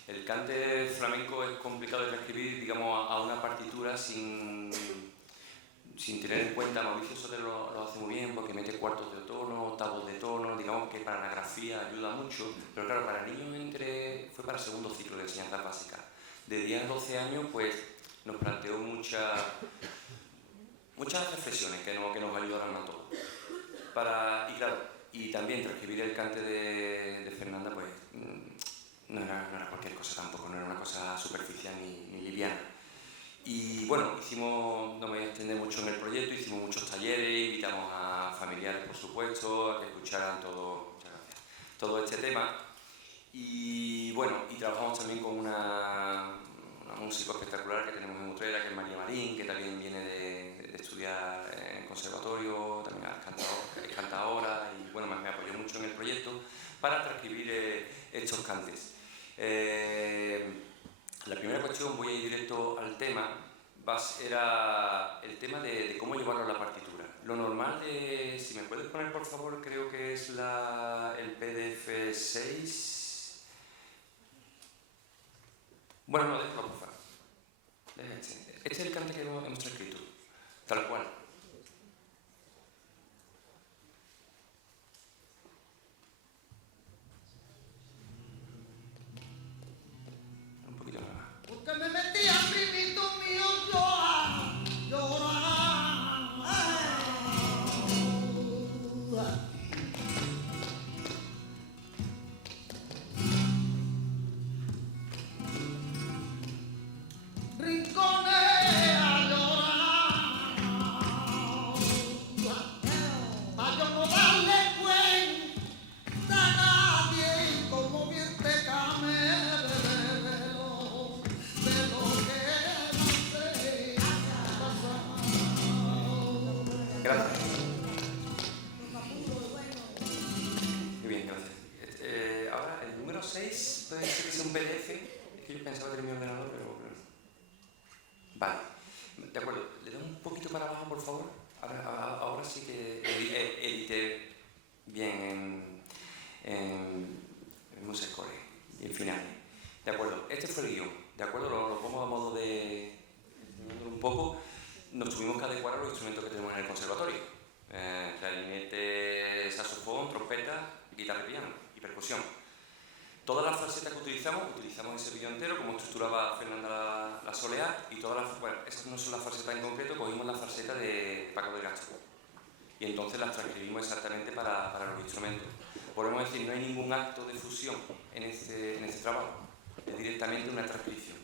el cante flamenco es complicado de transcribir, digamos, a una partitura sin tener en cuenta. Mauricio Soler lo hace muy bien porque mete cuartos de tono, octavos de tono, digamos que para la grafía ayuda mucho, pero claro, para niños fue para segundo ciclo de enseñanza básica. De 10 a 12 años, pues nos planteó muchas reflexiones que nos ayudaron a todos. Y claro, y también transcribir el cante de Fernanda, pues no era cualquier cosa tampoco, no era una cosa superficial ni liviana. Y bueno, no me voy a extender mucho en el proyecto, hicimos muchos talleres, invitamos a familiares, por supuesto, a que escucharan todo este tema. Y bueno, y trabajamos también con una músico espectacular que tenemos en Utrera, que es María Marín, que también viene de estudiar en el conservatorio, también canta ahora, y bueno, me apoyó mucho en el proyecto para transcribir estos cantes. La primera cuestión, voy a ir directo al tema, era el tema de cómo llevarlo a la partitura. Lo normal si me puedes poner por favor, creo que es el PDF 6. Bueno, no, déjalo por favor. Este es el cante que hemos transcrito, tal cual. Un poquito más. Porque me metía primito mío llorar. Rincones a llorar. Pa' yo no darle cuenta a nadie como bien te came de lo que no sé pasar. Gracias. Muy bien, gracias. Ahora, el número 6 puede ser que sea un PDF. Es que yo pensaba que era mi ordenador, pero... Vale. De acuerdo. ¿Le da un poquito para abajo, por favor? Ahora sí que edité bien en Musescore y en Finale. De acuerdo. Este fue el guión. De acuerdo, lo pongo a modo de... un poco. Nos tuvimos que adecuar a los instrumentos que tenemos en el conservatorio. Clarinete, saxofón, trompeta, guitarra y piano y percusión. Todas las falsetas que utilizamos ese vídeo entero, como estructuraba Fernanda la Soleá, y esas no son las falsetas en concreto, cogimos la falseta de Paco de Castro. Y entonces las transcribimos exactamente para los instrumentos. Podemos decir, no hay ningún acto de fusión en este trabajo, es directamente una transcripción.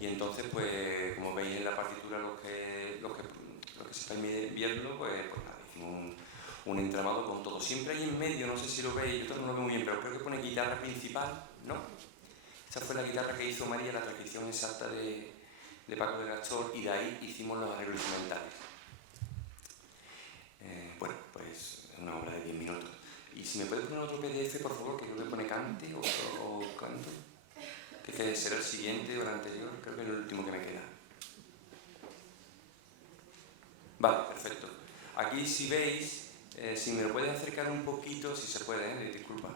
Y entonces, pues, como veis en la partitura, los que sepáis verlo, pues nada, hicimos un entramado con todo. Siempre hay en medio, no sé si lo veis, yo no lo veo muy bien, pero creo que pone guitarra principal, ¿no? Esa fue la guitarra que hizo María, la transcripción exacta de Paco de Gastor, y de ahí hicimos los arreglos instrumentales. Bueno, pues es una obra de 10 minutos. Y si me puedes poner otro PDF, por favor, que creo que pone cante o canto, que será el siguiente o el anterior, creo que es el último que me queda. Vale, perfecto. Aquí si veis, si me lo puedes acercar un poquito, si se puede, disculpa.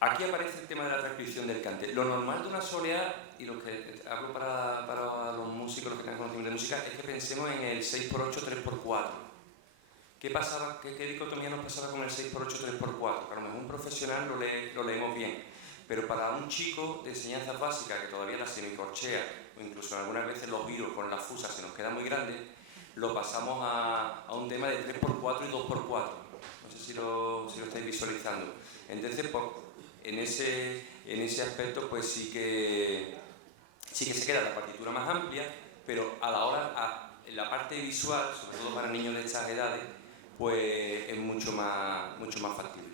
Aquí aparece el tema de la transcripción del cante. Lo normal de una soleá, y lo que hablo para los músicos músicos, los que tengan conocimiento de música, es que pensemos en el 6x8, 3x4. ¿Qué pasaba, qué dicotomía nos pasaba con el 6x8, 3x4? Que a lo mejor un profesional lo leemos bien, pero para un chico de enseñanzas básicas que todavía la semicorchea, o incluso algunas veces los giros con la fusa se nos quedan muy grandes, lo pasamos a un tema de 3x4 y 2x4. No sé si lo estáis visualizando. Entonces, pues, en ese aspecto, pues sí que se queda la partitura más amplia, pero a la hora, la parte visual, sobre todo para niños de estas edades, pues es mucho más factible.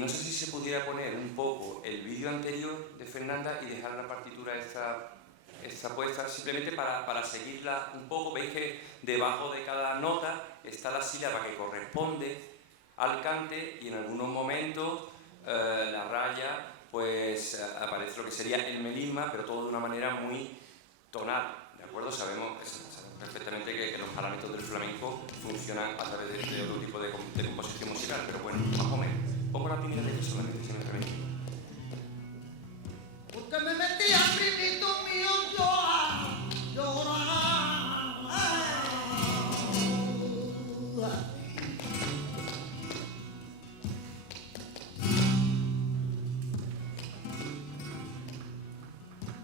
No sé si se pudiera poner un poco el vídeo anterior de Fernanda y dejar la partitura esta puesta simplemente para seguirla un poco. Veis que debajo de cada nota está la sílaba que corresponde al cante y en algunos momentos la raya, pues aparece lo que sería el melisma, pero todo de una manera muy tonal, ¿de acuerdo? Sabemos perfectamente que los parámetros del flamenco funcionan a través de otro tipo de composición musical, pero bueno, más o menos. Pongo la primera letra solamente, si me permite. Porque me metía primito mío llorar.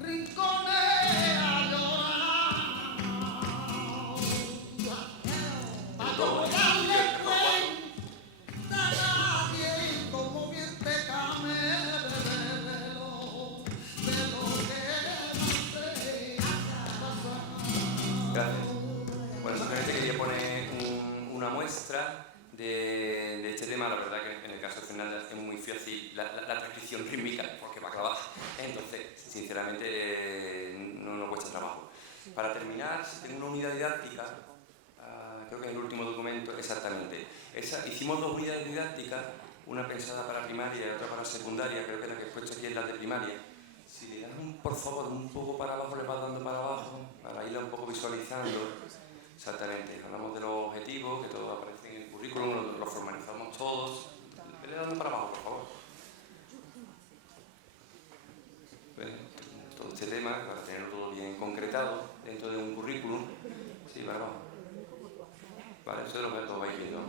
Rinconea llorar. Pa' no darle cuenta a nadie como bien te came de lo que Gracias. Bueno, simplemente quería poner una muestra de este tema. La verdad que en el caso de Fernanda es muy fácil la transcripción rítmica porque va clavada. Entonces, sinceramente, no nos cuesta trabajo. Para terminar, tengo una unidad didáctica, creo que en el último documento, exactamente. Hicimos 2 unidades didácticas, una pensada para primaria y otra para secundaria, creo que la que he puesto aquí es la de primaria. Si le dan, por favor, un poco para abajo, le vas dando para abajo, para irla un poco visualizando. Exactamente, hablamos de los objetivos, que todos aparecen en el currículum, los formalizamos todos. Le dando para abajo, por favor. Bueno, todo este tema, para tenerlo todo bien concretado dentro de un currículum, sí, para abajo. Vale, eso lo vais viendo.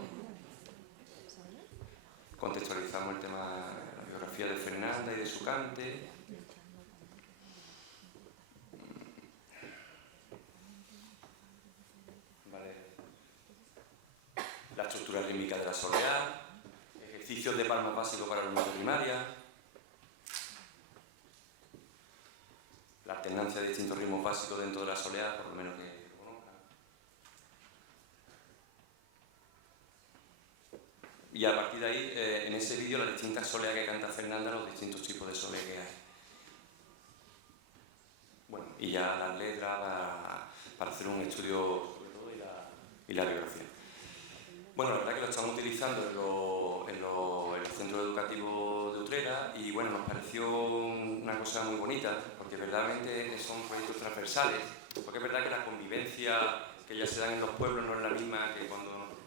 Contextualizamos el tema de la biografía de Fernanda y de su cante. Vale. La estructura rítmica de la soleá, ejercicios de palmas básicos para el alumnos de primaria, la alternancia de distintos ritmos básicos dentro de la soleá, por lo menos que conozcan. Y a partir de ahí, en ese vídeo, las distintas soleas que canta Fernanda, los distintos tipos de soleá que hay. Bueno, y ya las letras para hacer un estudio sobre todo y la biografía. Bueno, la verdad que lo estamos utilizando en los centros educativos de Utrera y bueno, nos pareció una cosa muy bonita porque verdaderamente son proyectos transversales, porque es verdad que la convivencia que ya se dan en los pueblos no es la misma que cuando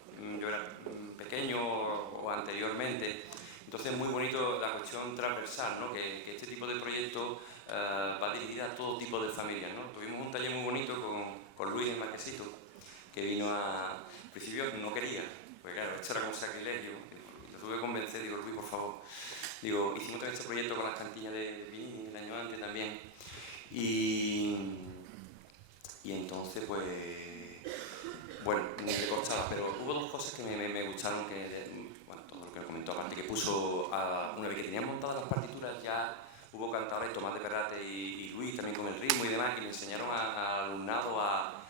yo era pequeño o anteriormente. Entonces es muy bonito la cuestión transversal, ¿no? Que este tipo de proyectos va dirigida a todo tipo de familias, ¿no? Tuvimos un taller muy bonito con Luis el Marquesito, que vino al principio no quería, porque claro, esto era como sacrilegio, y lo tuve que convencer, digo, Luis, por favor. Digo, hicimos también este proyecto con las cantinas de Vini el año antes también, y entonces pues, bueno, me costaba, pero hubo 2 cosas que me gustaron, bueno, todo lo que me comentó, aparte que puso, una vez que tenían montadas las partituras ya hubo cantadores, Tomás de Perrate y Luis también con el ritmo y demás, y le enseñaron al alumnado a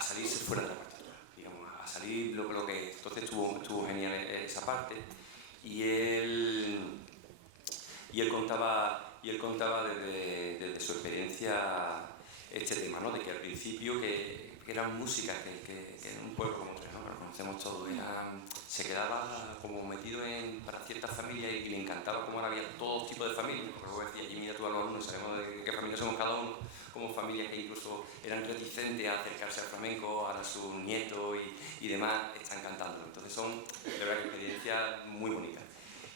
salirse fuera de la partitura, digamos, a salir lo que es. Entonces estuvo genial esa parte. Y él contaba desde su experiencia este tema, ¿no? De que al principio que eran músicas que en un pueblo como Utrera, ¿no? Lo conocemos todos, se quedaba como metido para ciertas familias y le encantaba cómo ahora había todo tipo de familias, porque luego decía, y mira tú a los alumnos, sabemos de qué familia somos cada uno, como familias que incluso eran reticentes a acercarse al flamenco, ahora sus nietos y demás están cantando. Entonces son, de verdad, experiencias muy bonitas.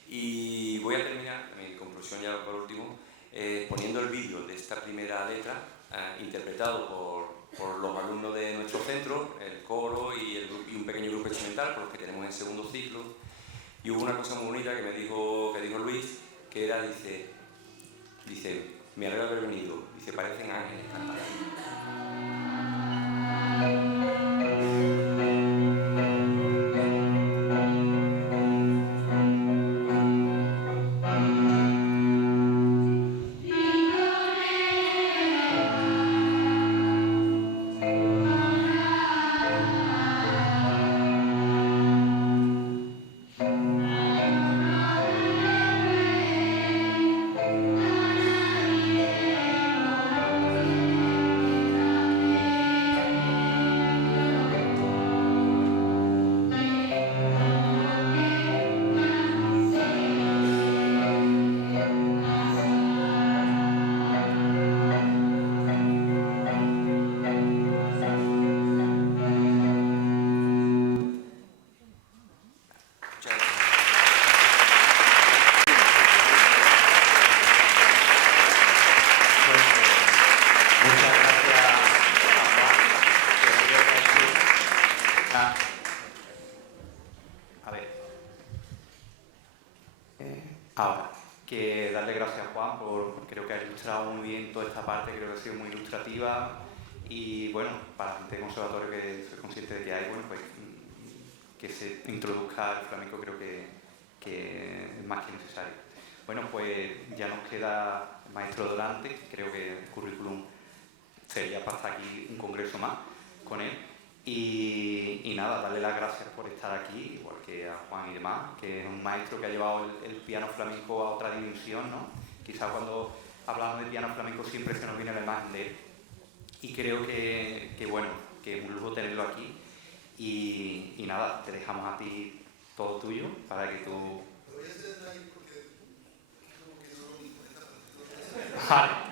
Y voy a terminar, mi conclusión ya por último, poniendo el vídeo de esta primera letra, interpretado por los alumnos de nuestro centro, el coro y un pequeño grupo instrumental, por los que tenemos en segundo ciclo. Y hubo una cosa muy bonita que dijo Luis, que era, dice, me alegro de haber venido, dice, parecen ángeles cantando. Ahora, que darle gracias a Juan creo que ha ilustrado muy bien toda esta parte, creo que ha sido muy ilustrativa y bueno, para la gente de conservatorio que soy consciente de que hay, bueno, pues que se introduzca el flamenco creo que es más que necesario. Bueno, pues ya nos queda el maestro Dorante, creo que el currículum sería para estar aquí un congreso más con él. Y nada, darle las gracias por estar aquí, igual que a Juan y demás, que es un maestro que ha llevado el piano flamenco a otra dimensión, ¿no? Quizá cuando hablamos de piano flamenco siempre se nos viene la imagen de él. Y creo que bueno, que es un lujo tenerlo aquí. Y nada, te dejamos a ti todo tuyo para que tú... Vale.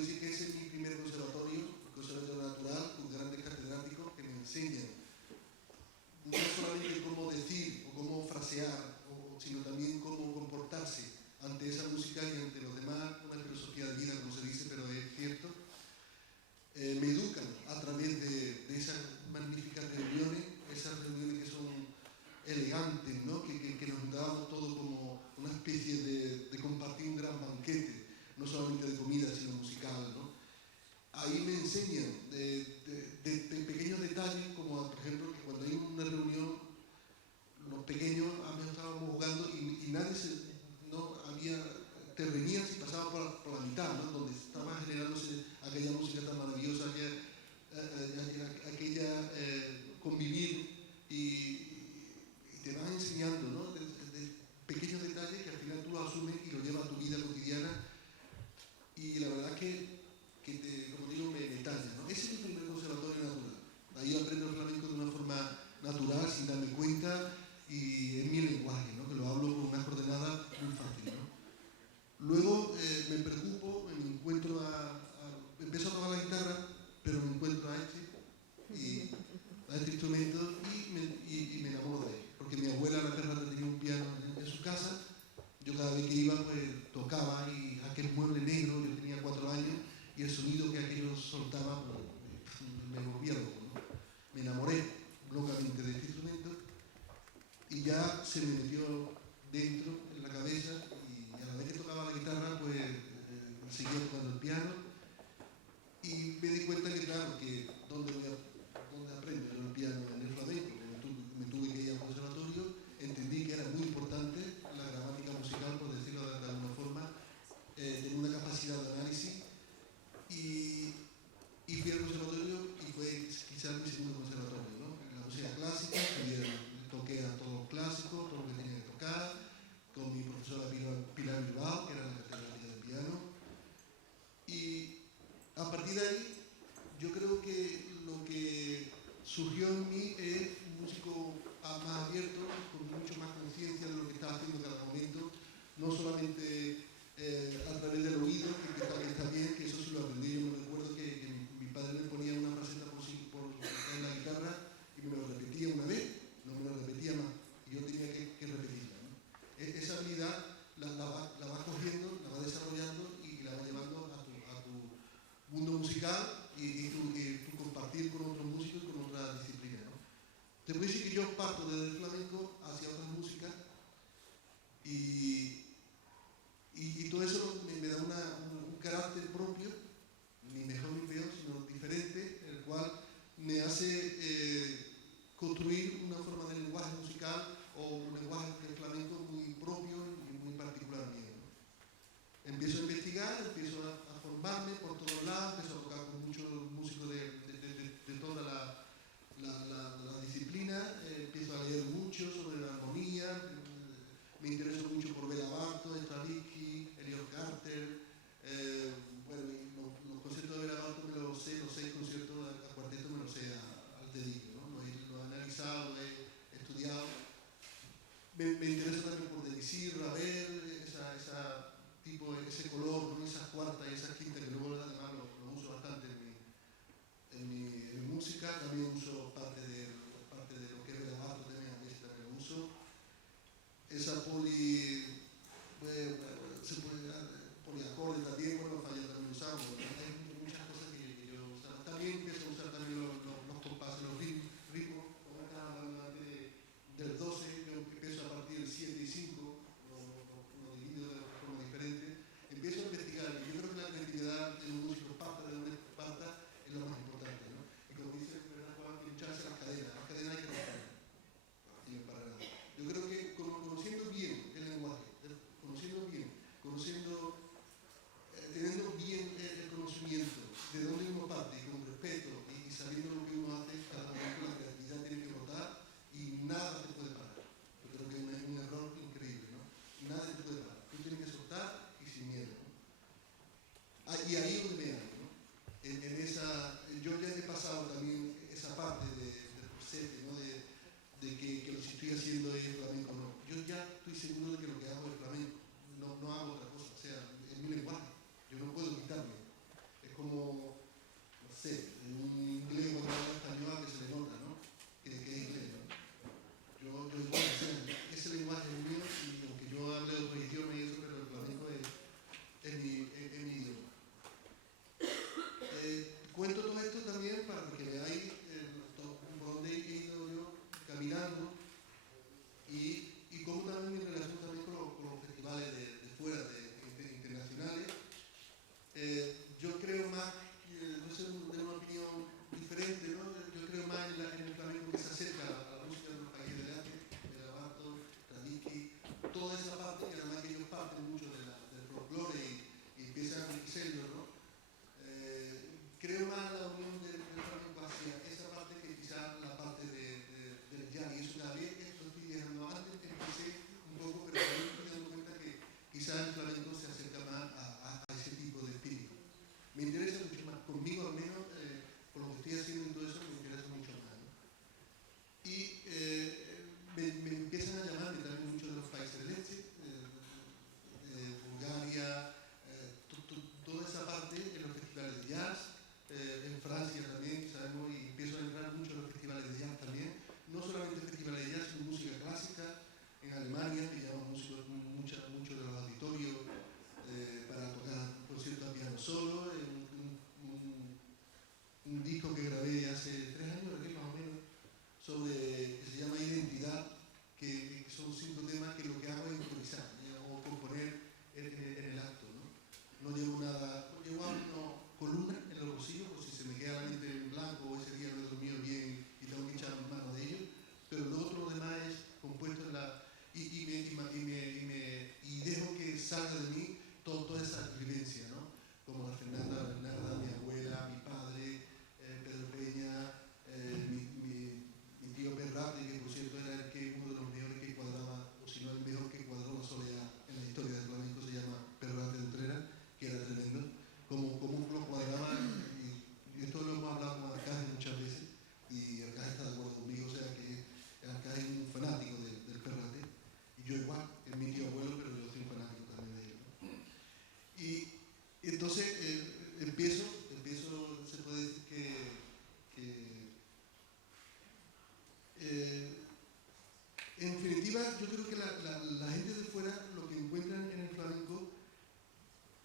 puedo decir que ese es mi primer conservatorio, el Conservatorio Natural, con grandes catedráticos que me enseñan no solamente cómo decir o cómo frasear, sino también cómo comportarse ante esa música y ante los demás, una filosofía de vida, como se dice, pero es cierto. Me educan a través de esas magníficas reuniones, esas reuniones que son elegantes, ¿no? que nos juntábamos todos como una especie de compartir un gran banquete, no solamente de comida, sino musical, ¿no? Ahí me enseñan de pequeños detalles, como por ejemplo que cuando hay una reunión, los pequeños a veces estábamos jugando y nadie te venían si pasaba por la mitad, ¿no? Donde estaba generándose aquella música tan maravillosa, aquella convivir y te van enseñando, ¿no? De pequeños detalles que al final tú los asumes y los llevas a tu vida cotidiana y la verdad que como digo, me talla, ¿no? Ese es mi primer conservatorio natural. Ahí aprendo el flamenco de una forma natural, sin darme cuenta, y es mi lenguaje, ¿no? Que lo hablo con unas coordenadas muy fáciles, ¿no? Luego me preocupo, me encuentro empiezo a tocar la guitarra, pero me encuentro a este instrumento y me enamoro de él. Porque mi abuela, la perra, tenía un piano en su casa. Yo cada vez que iba, pues tocaba y aquel mueble negro, yo tenía 4 años, y el sonido que aquello soltaba, pues, me volvía loco, ¿no? Me enamoré locamente de este instrumento y ya se me metió dentro, en la cabeza, y a la vez que tocaba la guitarra, pues seguía tocando el piano y me di cuenta que, claro, que ¿dónde aprendo yo el piano? En el flamenco. Me tuve que ir al conservatorio, entendí que era muy importante la gramática musical, por decirlo de alguna forma, tener una capacidad de análisis y fui al conservatorio y fue quizás mi segundo conservatorio, ¿no? La música clásica, toqué a todos los clásicos, todo lo que tenía que tocar, con mi profesora Pilar Bilbao, que era la catedrática de piano. Y a partir de ahí, yo creo que lo que surgió en mí es un músico más abierto, con mucho más conciencia de lo que estaba haciendo en cada momento, no solamente a través del oído, que está bien, que eso sí lo aprendí. Yo me recuerdo que mi padre me ponía una fraseta en la guitarra y me lo repetía una vez, no me lo repetía más, y yo tenía que repetirla, ¿no? Esa habilidad la vas cogiendo, la vas desarrollando y la vas llevando a tu mundo musical y tu compartir con otros músicos y con otras disciplinas, ¿no? Te puedo decir que yo parto desde el flamenco hacia otras músicas y todo eso me da un carácter propio, ni mejor ni peor, sino diferente, el cual me hace construir una forma de lenguaje musical o un lenguaje de flamenco muy propio y muy particular mío, ¿no? Empiezo a investigar, empiezo a formarme por todos lados, empiezo a tocar con muchos músicos de toda la disciplina, empiezo a leer mucho sobre la armonía, me intereso mucho por Béla Bartók, Stravinsky, Elliot Carter, bueno, los conciertos de Béla Bartók me los sé, los 6 conciertos a cuarteto me los sé al dedillo, ¿no? Lo he analizado, lo he estudiado. Me interesa también por Debussy, Ravel, ese color, ¿no? Esas cuartas y esas quintas que luego además lo uso bastante en mi música. También uso parte de lo que es Béla Bartók, también lo uso. Esa poliacorde también, bueno, falla también usamos. Hay muchas cosas que yo usaba. También empiezo a usar también los compases, los ritmos, como estaba hablando antes del 12, yo empiezo a partir del 7 y 5, lo divido de forma diferente. Empiezo a investigar, y yo creo que la creatividad de un músico parta de donde parta es lo más importante, ¿no? Y como dice Juan, pincharse las cadenas hay que romper. Yo creo que conociendo bien el lenguaje, teniendo bien el conocimiento de dónde uno parte y con respeto y sabiendo lo que uno hace, cada momento la creatividad tiene que brotar y nada te puede parar. Yo creo que es un error increíble, ¿no? Nada te puede parar. Tú tienes que soltar y sin miedo, ¿no? Y ahí es donde me hallo, ¿no? Yo ya he pasado también esa parte del procede, ¿no? De que lo que estoy haciendo es flamenco, no. Yo ya estoy seguro de que lo que hago es flamenco, no hago otra cosa, o sea, es mi lenguaje, yo no puedo quitarme. cuento todo esto también para que veáis por dónde he ido yo caminando y cómo también mi relación también con los festivales de fuera, internacionales. Yo creo más, no sé, de una opinión diferente, ¿no? Yo creo más en el flamenco que se acerca a la música de los países del África, el Abato, Radiki, toda esa parte, y además que ellos parten mucho del folclore y empiezan a enriquecerlo, ¿no? Creo más la unión del flamenco hacia esa parte que quizás la parte del jazz, y eso cada vez esto estoy dejando antes, empecé un poco, pero también estoy dando cuenta que quizás el flamenco se acerca más a ese tipo de espíritu. Me interesa mucho más, conmigo al menos, por lo que estoy haciendo y todo eso, me interesa mucho más, ¿no? Y me empiezan a llamarme también muchos de los países del este, Bulgaria, toda esa parte en los festivales de jazz, en Francia también, sabemos, y empiezo a entrar mucho en los festivales de jazz también, no solamente festivales de jazz, sino música clásica, en Alemania, que llaman músicos, mucho de los auditorios, para tocar conciertos a piano solo, un disco que grabé hace 3 años, más o menos, que se llama Identidad, que son 5 temas que lo que hago es improvisar o componer en el acto, ¿no? No llevo nada, llevo una columna en los bolsillos, por si se me queda la mente en blanco o ese día no he dormido bien y tengo que echar mano de ello, pero lo otro, lo demás es compuesto en la... y dejo que salga de mí toda esa vivencia, ¿no? Como la Fernanda Bernarda, mi abuela, mi padre, Pedro Peña, mi tío Perrate, que por cierto era uno de los mejores que cuadraba, o si no el mejor que cuadró la soleá en la historia del flamenco, se llama Perrate de Utrera, que era tremendo, como lo cuadraba, y esto lo hemos hablado con Arcaje muchas veces, y Arcaje está de acuerdo conmigo, o sea que Arcaje es un fanático del Perrate, y yo igual, es mi tío abuelo, pero yo soy un fanático también de él, ¿no? Y entonces empiezo, se puede decir que en definitiva, yo creo que la gente de fuera lo que encuentran en el flamenco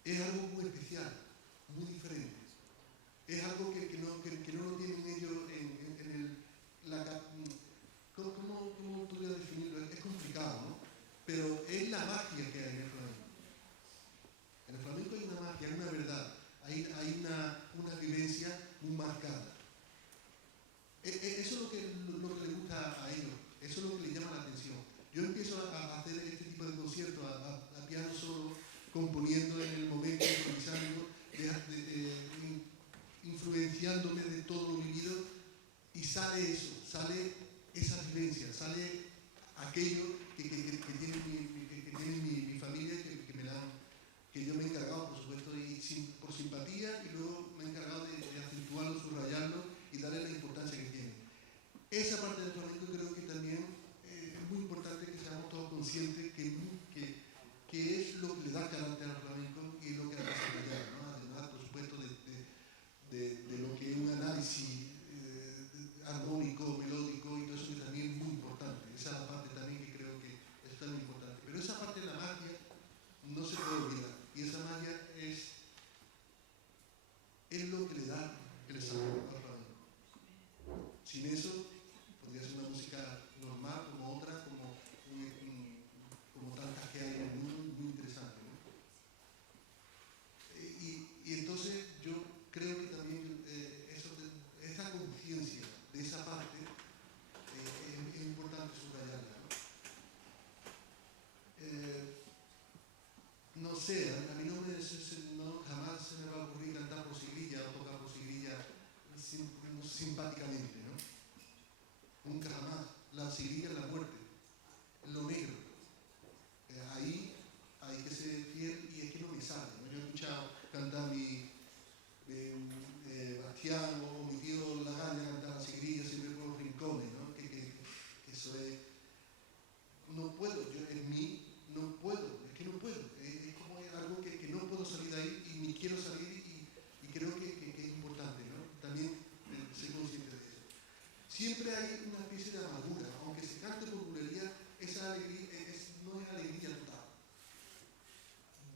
es algo muy especial, muy diferente. Es algo que no lo tienen ellos ¿cómo podría definirlo? Es complicado, ¿no? Pero es la magia que hay en el flamenco. En el flamenco hay una magia, hay una verdad, hay una vivencia muy marcada. Eso es lo que les gusta a ellos, eso es lo que les llama la atención. Yo empiezo a hacer este tipo de conciertos a piano solo, componiendo en el momento, improvisando, influenciándome de todo lo vivido, y sale eso, sale esa vivencia, sale aquello que tiene mi familia, que yo me he encargado, por supuesto, por simpatía, y luego me he encargado de acentuarlo, subrayarlo y darle la importancia que tiene. Esa parte del flamenco creo que también es muy importante que seamos todos conscientes que es lo que le da carácter al flamenco y lo que hace subrayar, ¿no? Además, por supuesto, de lo que es un análisis armónico, melódico y todo eso, que también es muy importante. Esa es la parte también que creo que es tan importante. Pero esa parte de la magia no se puede olvidar. Y esa magia es lo que le da el sabor al flamenco. Sin eso, podría ser una música normal, como otra, como tantas que hay en el mundo, muy interesante, ¿no? Y entonces yo creo que también esta conciencia de esa parte es importante subrayarla, ¿no? No sé, a mí jamás se me va a ocurrir cantar por sigrilla o tocar por sigrilla simpáticamente, ¿no? Nunca jamás. La sigrilla es la muerte, es lo negro. Ahí hay que ser fiel, y es que no me sale, ¿no? Yo he escuchado cantar Bastián o mi tío Lagaña cantar la sigrilla siempre por los rincones, ¿no? Que eso es... No puedo, no puedo, es que no puedo. Es como algo que no puedo salir de ahí y ni quiero salir, y creo que es importante, ¿no? También ser consciente de eso. Siempre hay una especie de amargura, aunque se cante por bulería, esa alegría no es alegría total.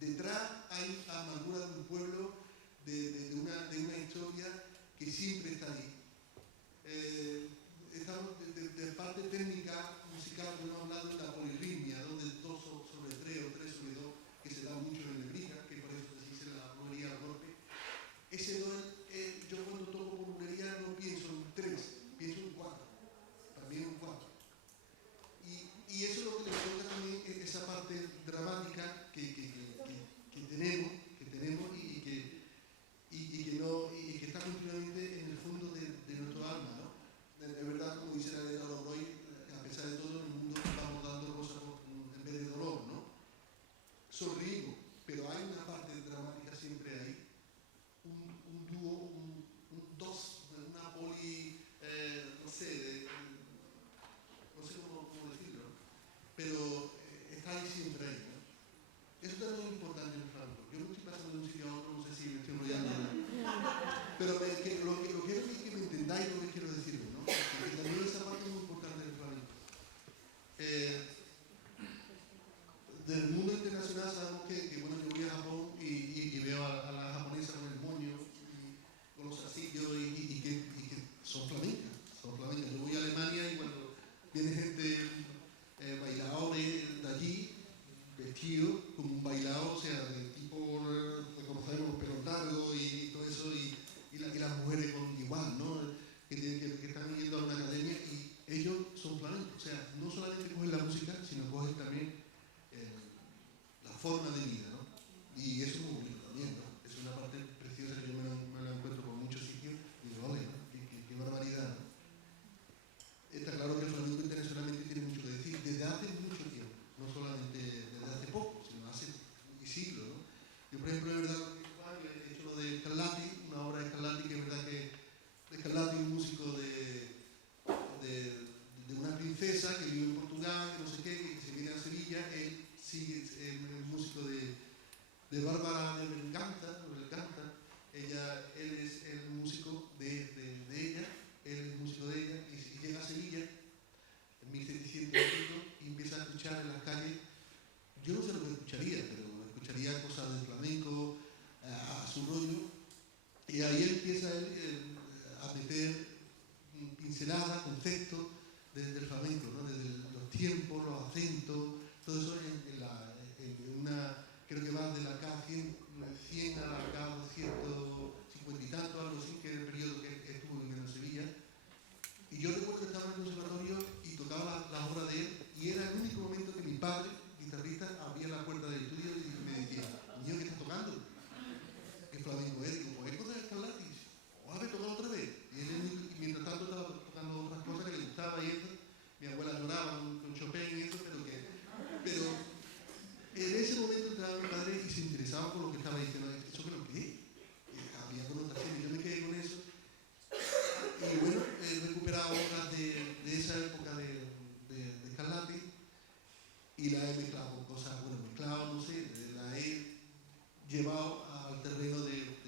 Detrás hay amargura de un pueblo, de una historia que siempre está ahí. Estamos de parte técnica musical, no hemos hablado de la polirritmia, donde 2 sobre 3 o 3 sobre 2, que se da mucho en Lebrija, que por eso se dice la bulería al golpe. Ese do, yo cuando toco por bulería no pienso en 3, pienso en 4, también en 4. Y eso es lo que le toca también, esa parte dramática que tenemos y que está continuamente en el fondo de nuestro alma, ¿no? Es verdad, como dice la de Laura Roy, a pesar de todo, en el mundo vamos dando cosas en vez de dolor, ¿no? Sonreímos, pero hay una parte dramática siempre ahí, un dúo, un dos, una poli, no sé cómo decirlo, ¿no? Pero está ahí siempre ahí, ¿no? Eso también es importante en el flamenco. Yo me estoy pasando de un sitio a otro, no sé si me estoy enrollando, ¿no? Pero lo quiero que me entendáis lo que quiero decirlo, ¿no? Porque también esa parte es muy importante del flamenco. Del mundo internacional sabemos que bueno, yo voy a Japón y veo a la japonesa con el moño, con los zarcillos y que son flamencas, son flamencas. Yo voy a Alemania y cuando viene gente bailadores de allí, vestidos como un bailado, o sea, de tipo, como sabemos, los pelos largos y todo eso, y las mujeres con igual, ¿no? Que están yendo a una academia y ellos son flamencos, o sea, no solamente cogen la música, sino cogen también la forma de vida, ¿no? Y eso es muy bonito también, ¿no? Es una parte preciosa que yo me la encuentro por muchos sitios y digo, ole, ¿no? Qué barbaridad, ¿no? Está claro que el flamenco internacionalmente tiene mucho que decir, desde hace mucho tiempo, no solamente desde hace poco, sino hace siglos, ¿no? Yo, por ejemplo, es verdad, he hecho lo de Scarlatti, una obra de Scarlatti, que es verdad que Scarlatti es un músico de una princesa que vive en Portugal, que no sé qué, que se viene a Sevilla, él sigue, es músico de Bárbara de Belcanta, él es el músico de ella, él es músico de ella, y llega a Sevilla en 1700 y empieza a escuchar en las calles, yo no sé lo que escucharía, pero escucharía cosas del flamenco, a su rollo, y ahí empieza él a meter pinceladas, conceptos del flamenco, ¿no? Desde los tiempos, los acentos, todo eso en una, creo que va de la K100 a la K150 y tanto, algo así, que es el periodo que estuvo en Sevilla. Y yo recuerdo que estaba en el conservatorio y tocaba las obras de él, y era el único momento que mi padre, guitarrista, abría la puerta del estudio y me decía, niño, ¿qué estás tocando? ¿Qué flamenco es? Digo, pues es cosa de Scarlatti. ¿O has tocado otra vez? Y él, mientras tanto, estaba tocando otras cosas que le gustaba y eso. Mi abuela lloraba con Chopin y eso, pero en ese momento entraba mi padre y se interesaba por lo que estaba diciendo. ¿Eso creo que es? Había connotaciones, yo me quedé con eso. Y bueno, he recuperado obras de esa época de Scarlatti y la he mezclado con cosas, bueno, mezclado, no sé, la he llevado al terreno de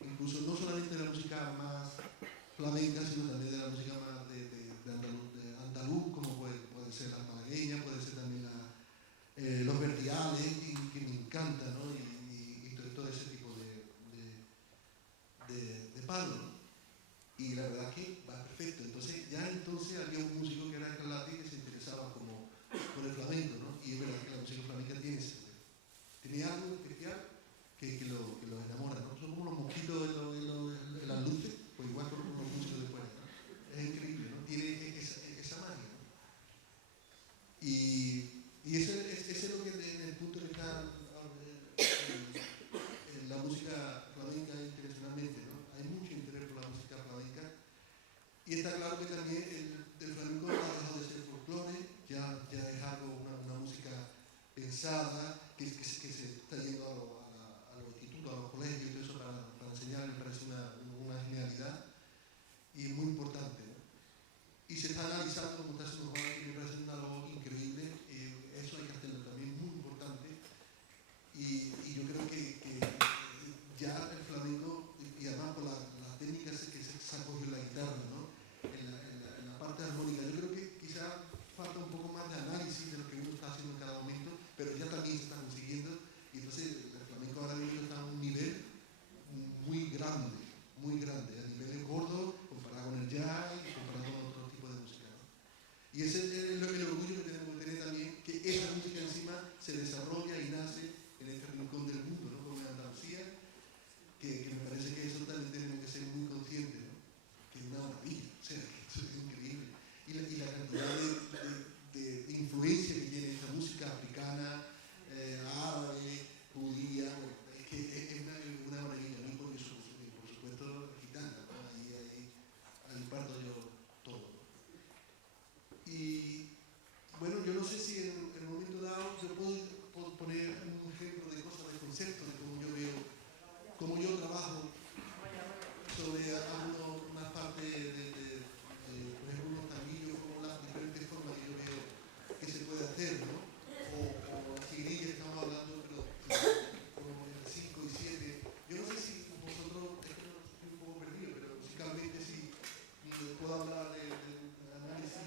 incluso no solamente de la música más flamenca, sino también de la música más de andaluz, como puede ser la malagueña, puede ser también los verdiales, que me encanta, ¿no? Y todo ese tipo de palo, ¿no? Y la verdad que va perfecto. Entonces había un músico que era Scarlatti que se interesaba por el flamenco, ¿no? Y es verdad que la música flamenca tiene algo especial que los enamora, ¿no? Son como los mosquitos en las luces, pues igual con los músicos de fuera, ¿no? Es increíble, ¿no? Tiene esa magia, ¿no? Y ese es lo que en el punto que está en la música flamenca internacionalmente, ¿no? Hay mucho interés por la música flamenca y está claro que también el flamenco ha dejado de ser folclore, ya es algo, una música pensada que se está yendo a los institutos, a los colegios y todo eso para enseñar, me parece una genialidad y muy importante, ¿no? Y se está analizando como está haciendo Juan, que me parece una labor increíble, eso hay que hacerlo también, muy importante, y yo creo que ya el flamenco, y además por las técnicas que se ha cogido en la guitarra, ¿no? En la parte armónica, yo creo que quizá falta un poco más de análisis de lo que uno está haciendo en cada momento, pero ya también se está consiguiendo, y entonces el flamenco ahora mismo está a un nivel muy grande, a nivel sobre unas partes por ejemplo, unos tamillos, como las diferentes formas que yo veo que se puede hacer, ¿no? O las figurillas que estamos hablando, pero como entre 5 y 7. Yo no sé si vosotros, es que no estoy un poco perdido, pero musicalmente sí puedo hablar del análisis.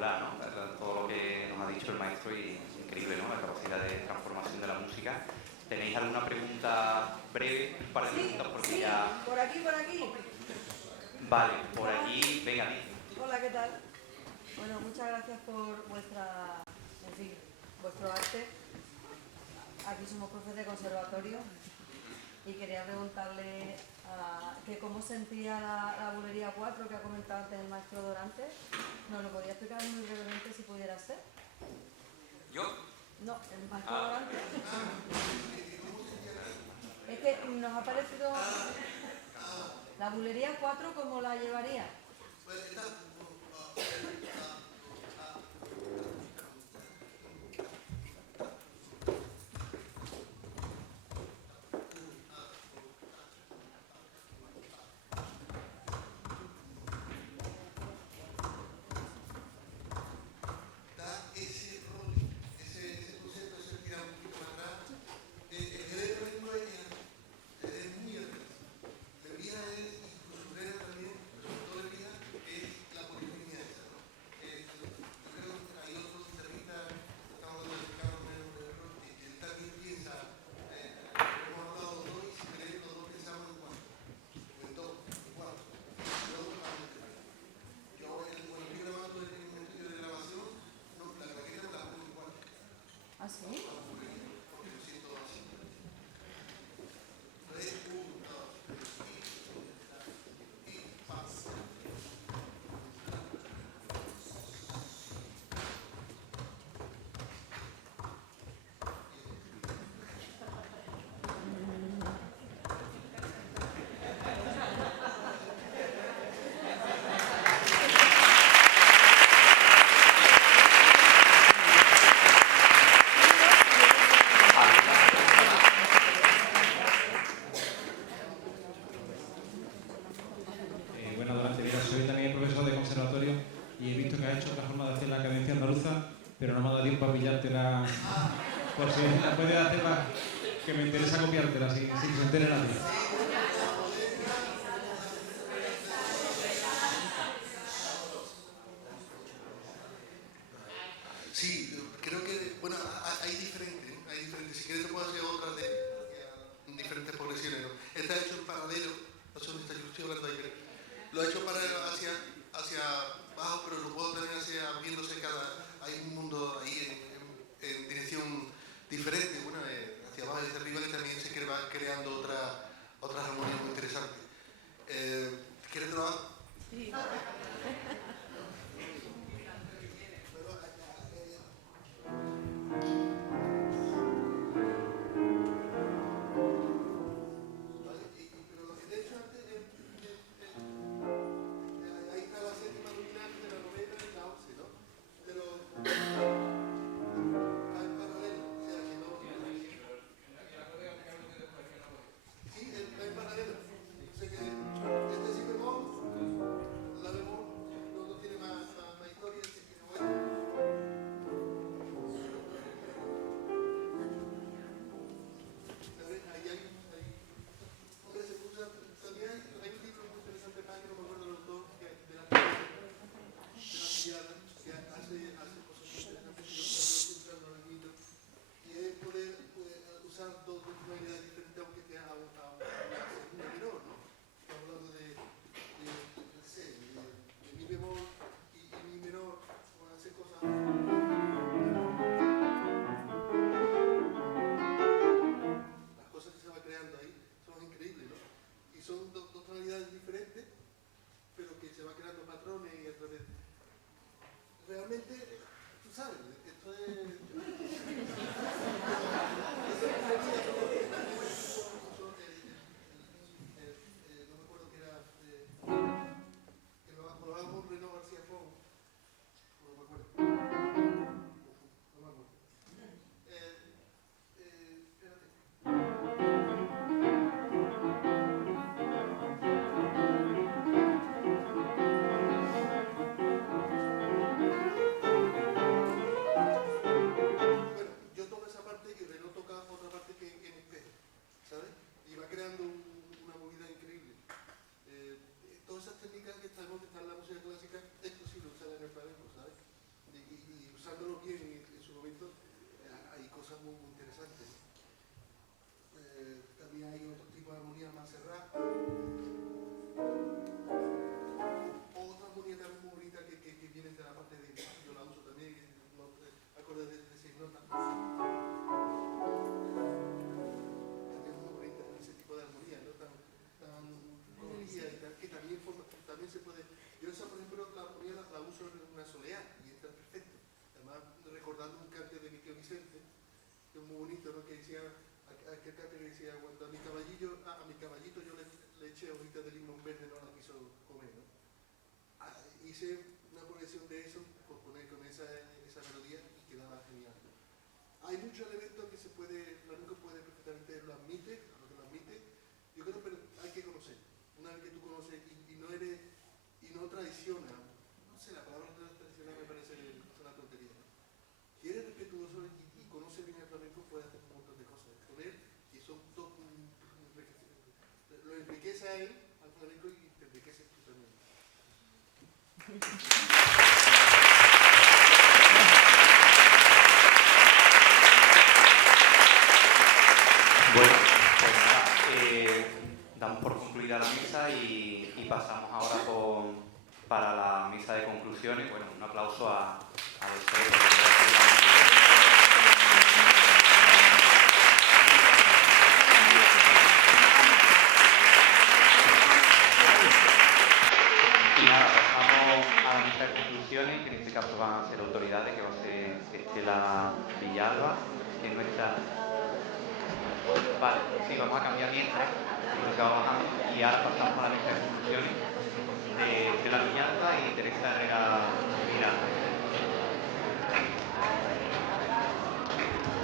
espectacular, ¿no? Todo lo que nos ha dicho el maestro y increíble, ¿no? La capacidad de transformación de la música. ¿Tenéis alguna pregunta breve? Un par de preguntas porque sí, ya... por aquí, por aquí. Vale, por allí, venga, di. Hola, ¿qué tal? Bueno, muchas gracias por vuestra, en fin, vuestro arte. Aquí somos profes de conservatorio y quería preguntarle que cómo sentía la bulería 4 que ha comentado antes el maestro Dorantes. ¿Nos lo podía explicar muy brevemente si pudiera ser? ¿Yo? No, el maestro Dorantes. Es que nos ha parecido la bulería 4, ¿cómo la llevaría? ¿Ah, sí? Bueno, Dorante, mira, soy también profesor de conservatorio y he visto que has hecho otra forma de hacer la cadencia andaluza, pero no me ha dado tiempo a pillártela. Por si la puedes hacerla, que me interesa copiártela sin que se entere nadie. Sí, creo que, bueno, hay diferentes, ¿no? Hay diferentes. Si quieres te puedo hacer otras de diferentes progresiones, ¿no? Está hecho en paralelo, no sé dónde está, yo estoy hablando ahí, pero lo he hecho paralelo hacia abajo, pero lo puedo tener viéndose hay un mundo ahí en dirección diferente, bueno, hacia abajo y hacia arriba, que también se va creando otras armonías muy interesantes. ¿Quieres trabajar? Sí. muy, muy interesante. También hay otro tipo de armonía más cerrada. Otra armonía también muy bonita que viene de la parte de, yo la uso también, acordes de 6 notas. También muy bonita ese tipo de armonía, ¿no? Tan colorida y tal, que también se puede. Yo esa, por ejemplo, la armonía la uso en una soleá y está perfecto. Además, recordando un cante de mi tío Vicente, que es muy bonito, ¿no? Que decía, aquel cante que decía, cuando a mi caballito yo le eché hojitas de limón verde, no la quiso comer, ¿no? Hice una colección de eso, por poner con esa melodía y quedaba genial. Hay muchos elementos que se puede, flamenco puede perfectamente, lo admite, a lo que lo admite, yo creo, pero hay que conocer. Una vez que tú conoces y no traiciona, no sé, la palabra traicionar me parece una tontería, ¿no? Si eres respetuoso y conoces bien el flamenco, puedes hacer un montón de cosas con él, y eso lo enriquece a él, al flamenco, y te enriqueces tú también. Bueno, pues nada, damos por concluida la misa y pasamos ahora para la misa de conclusiones. Bueno, un aplauso a los tres. Y nada, pasamos a la misa de conclusiones, que en este caso van a ser autoridades, que va a ser Estela Villalba, que es nuestra... Vale, sí, vamos a cambiar mientras, lo que va bajando, y ahora pasamos a la misa de conclusiones de la Villalba y Teresa Herrera Mira.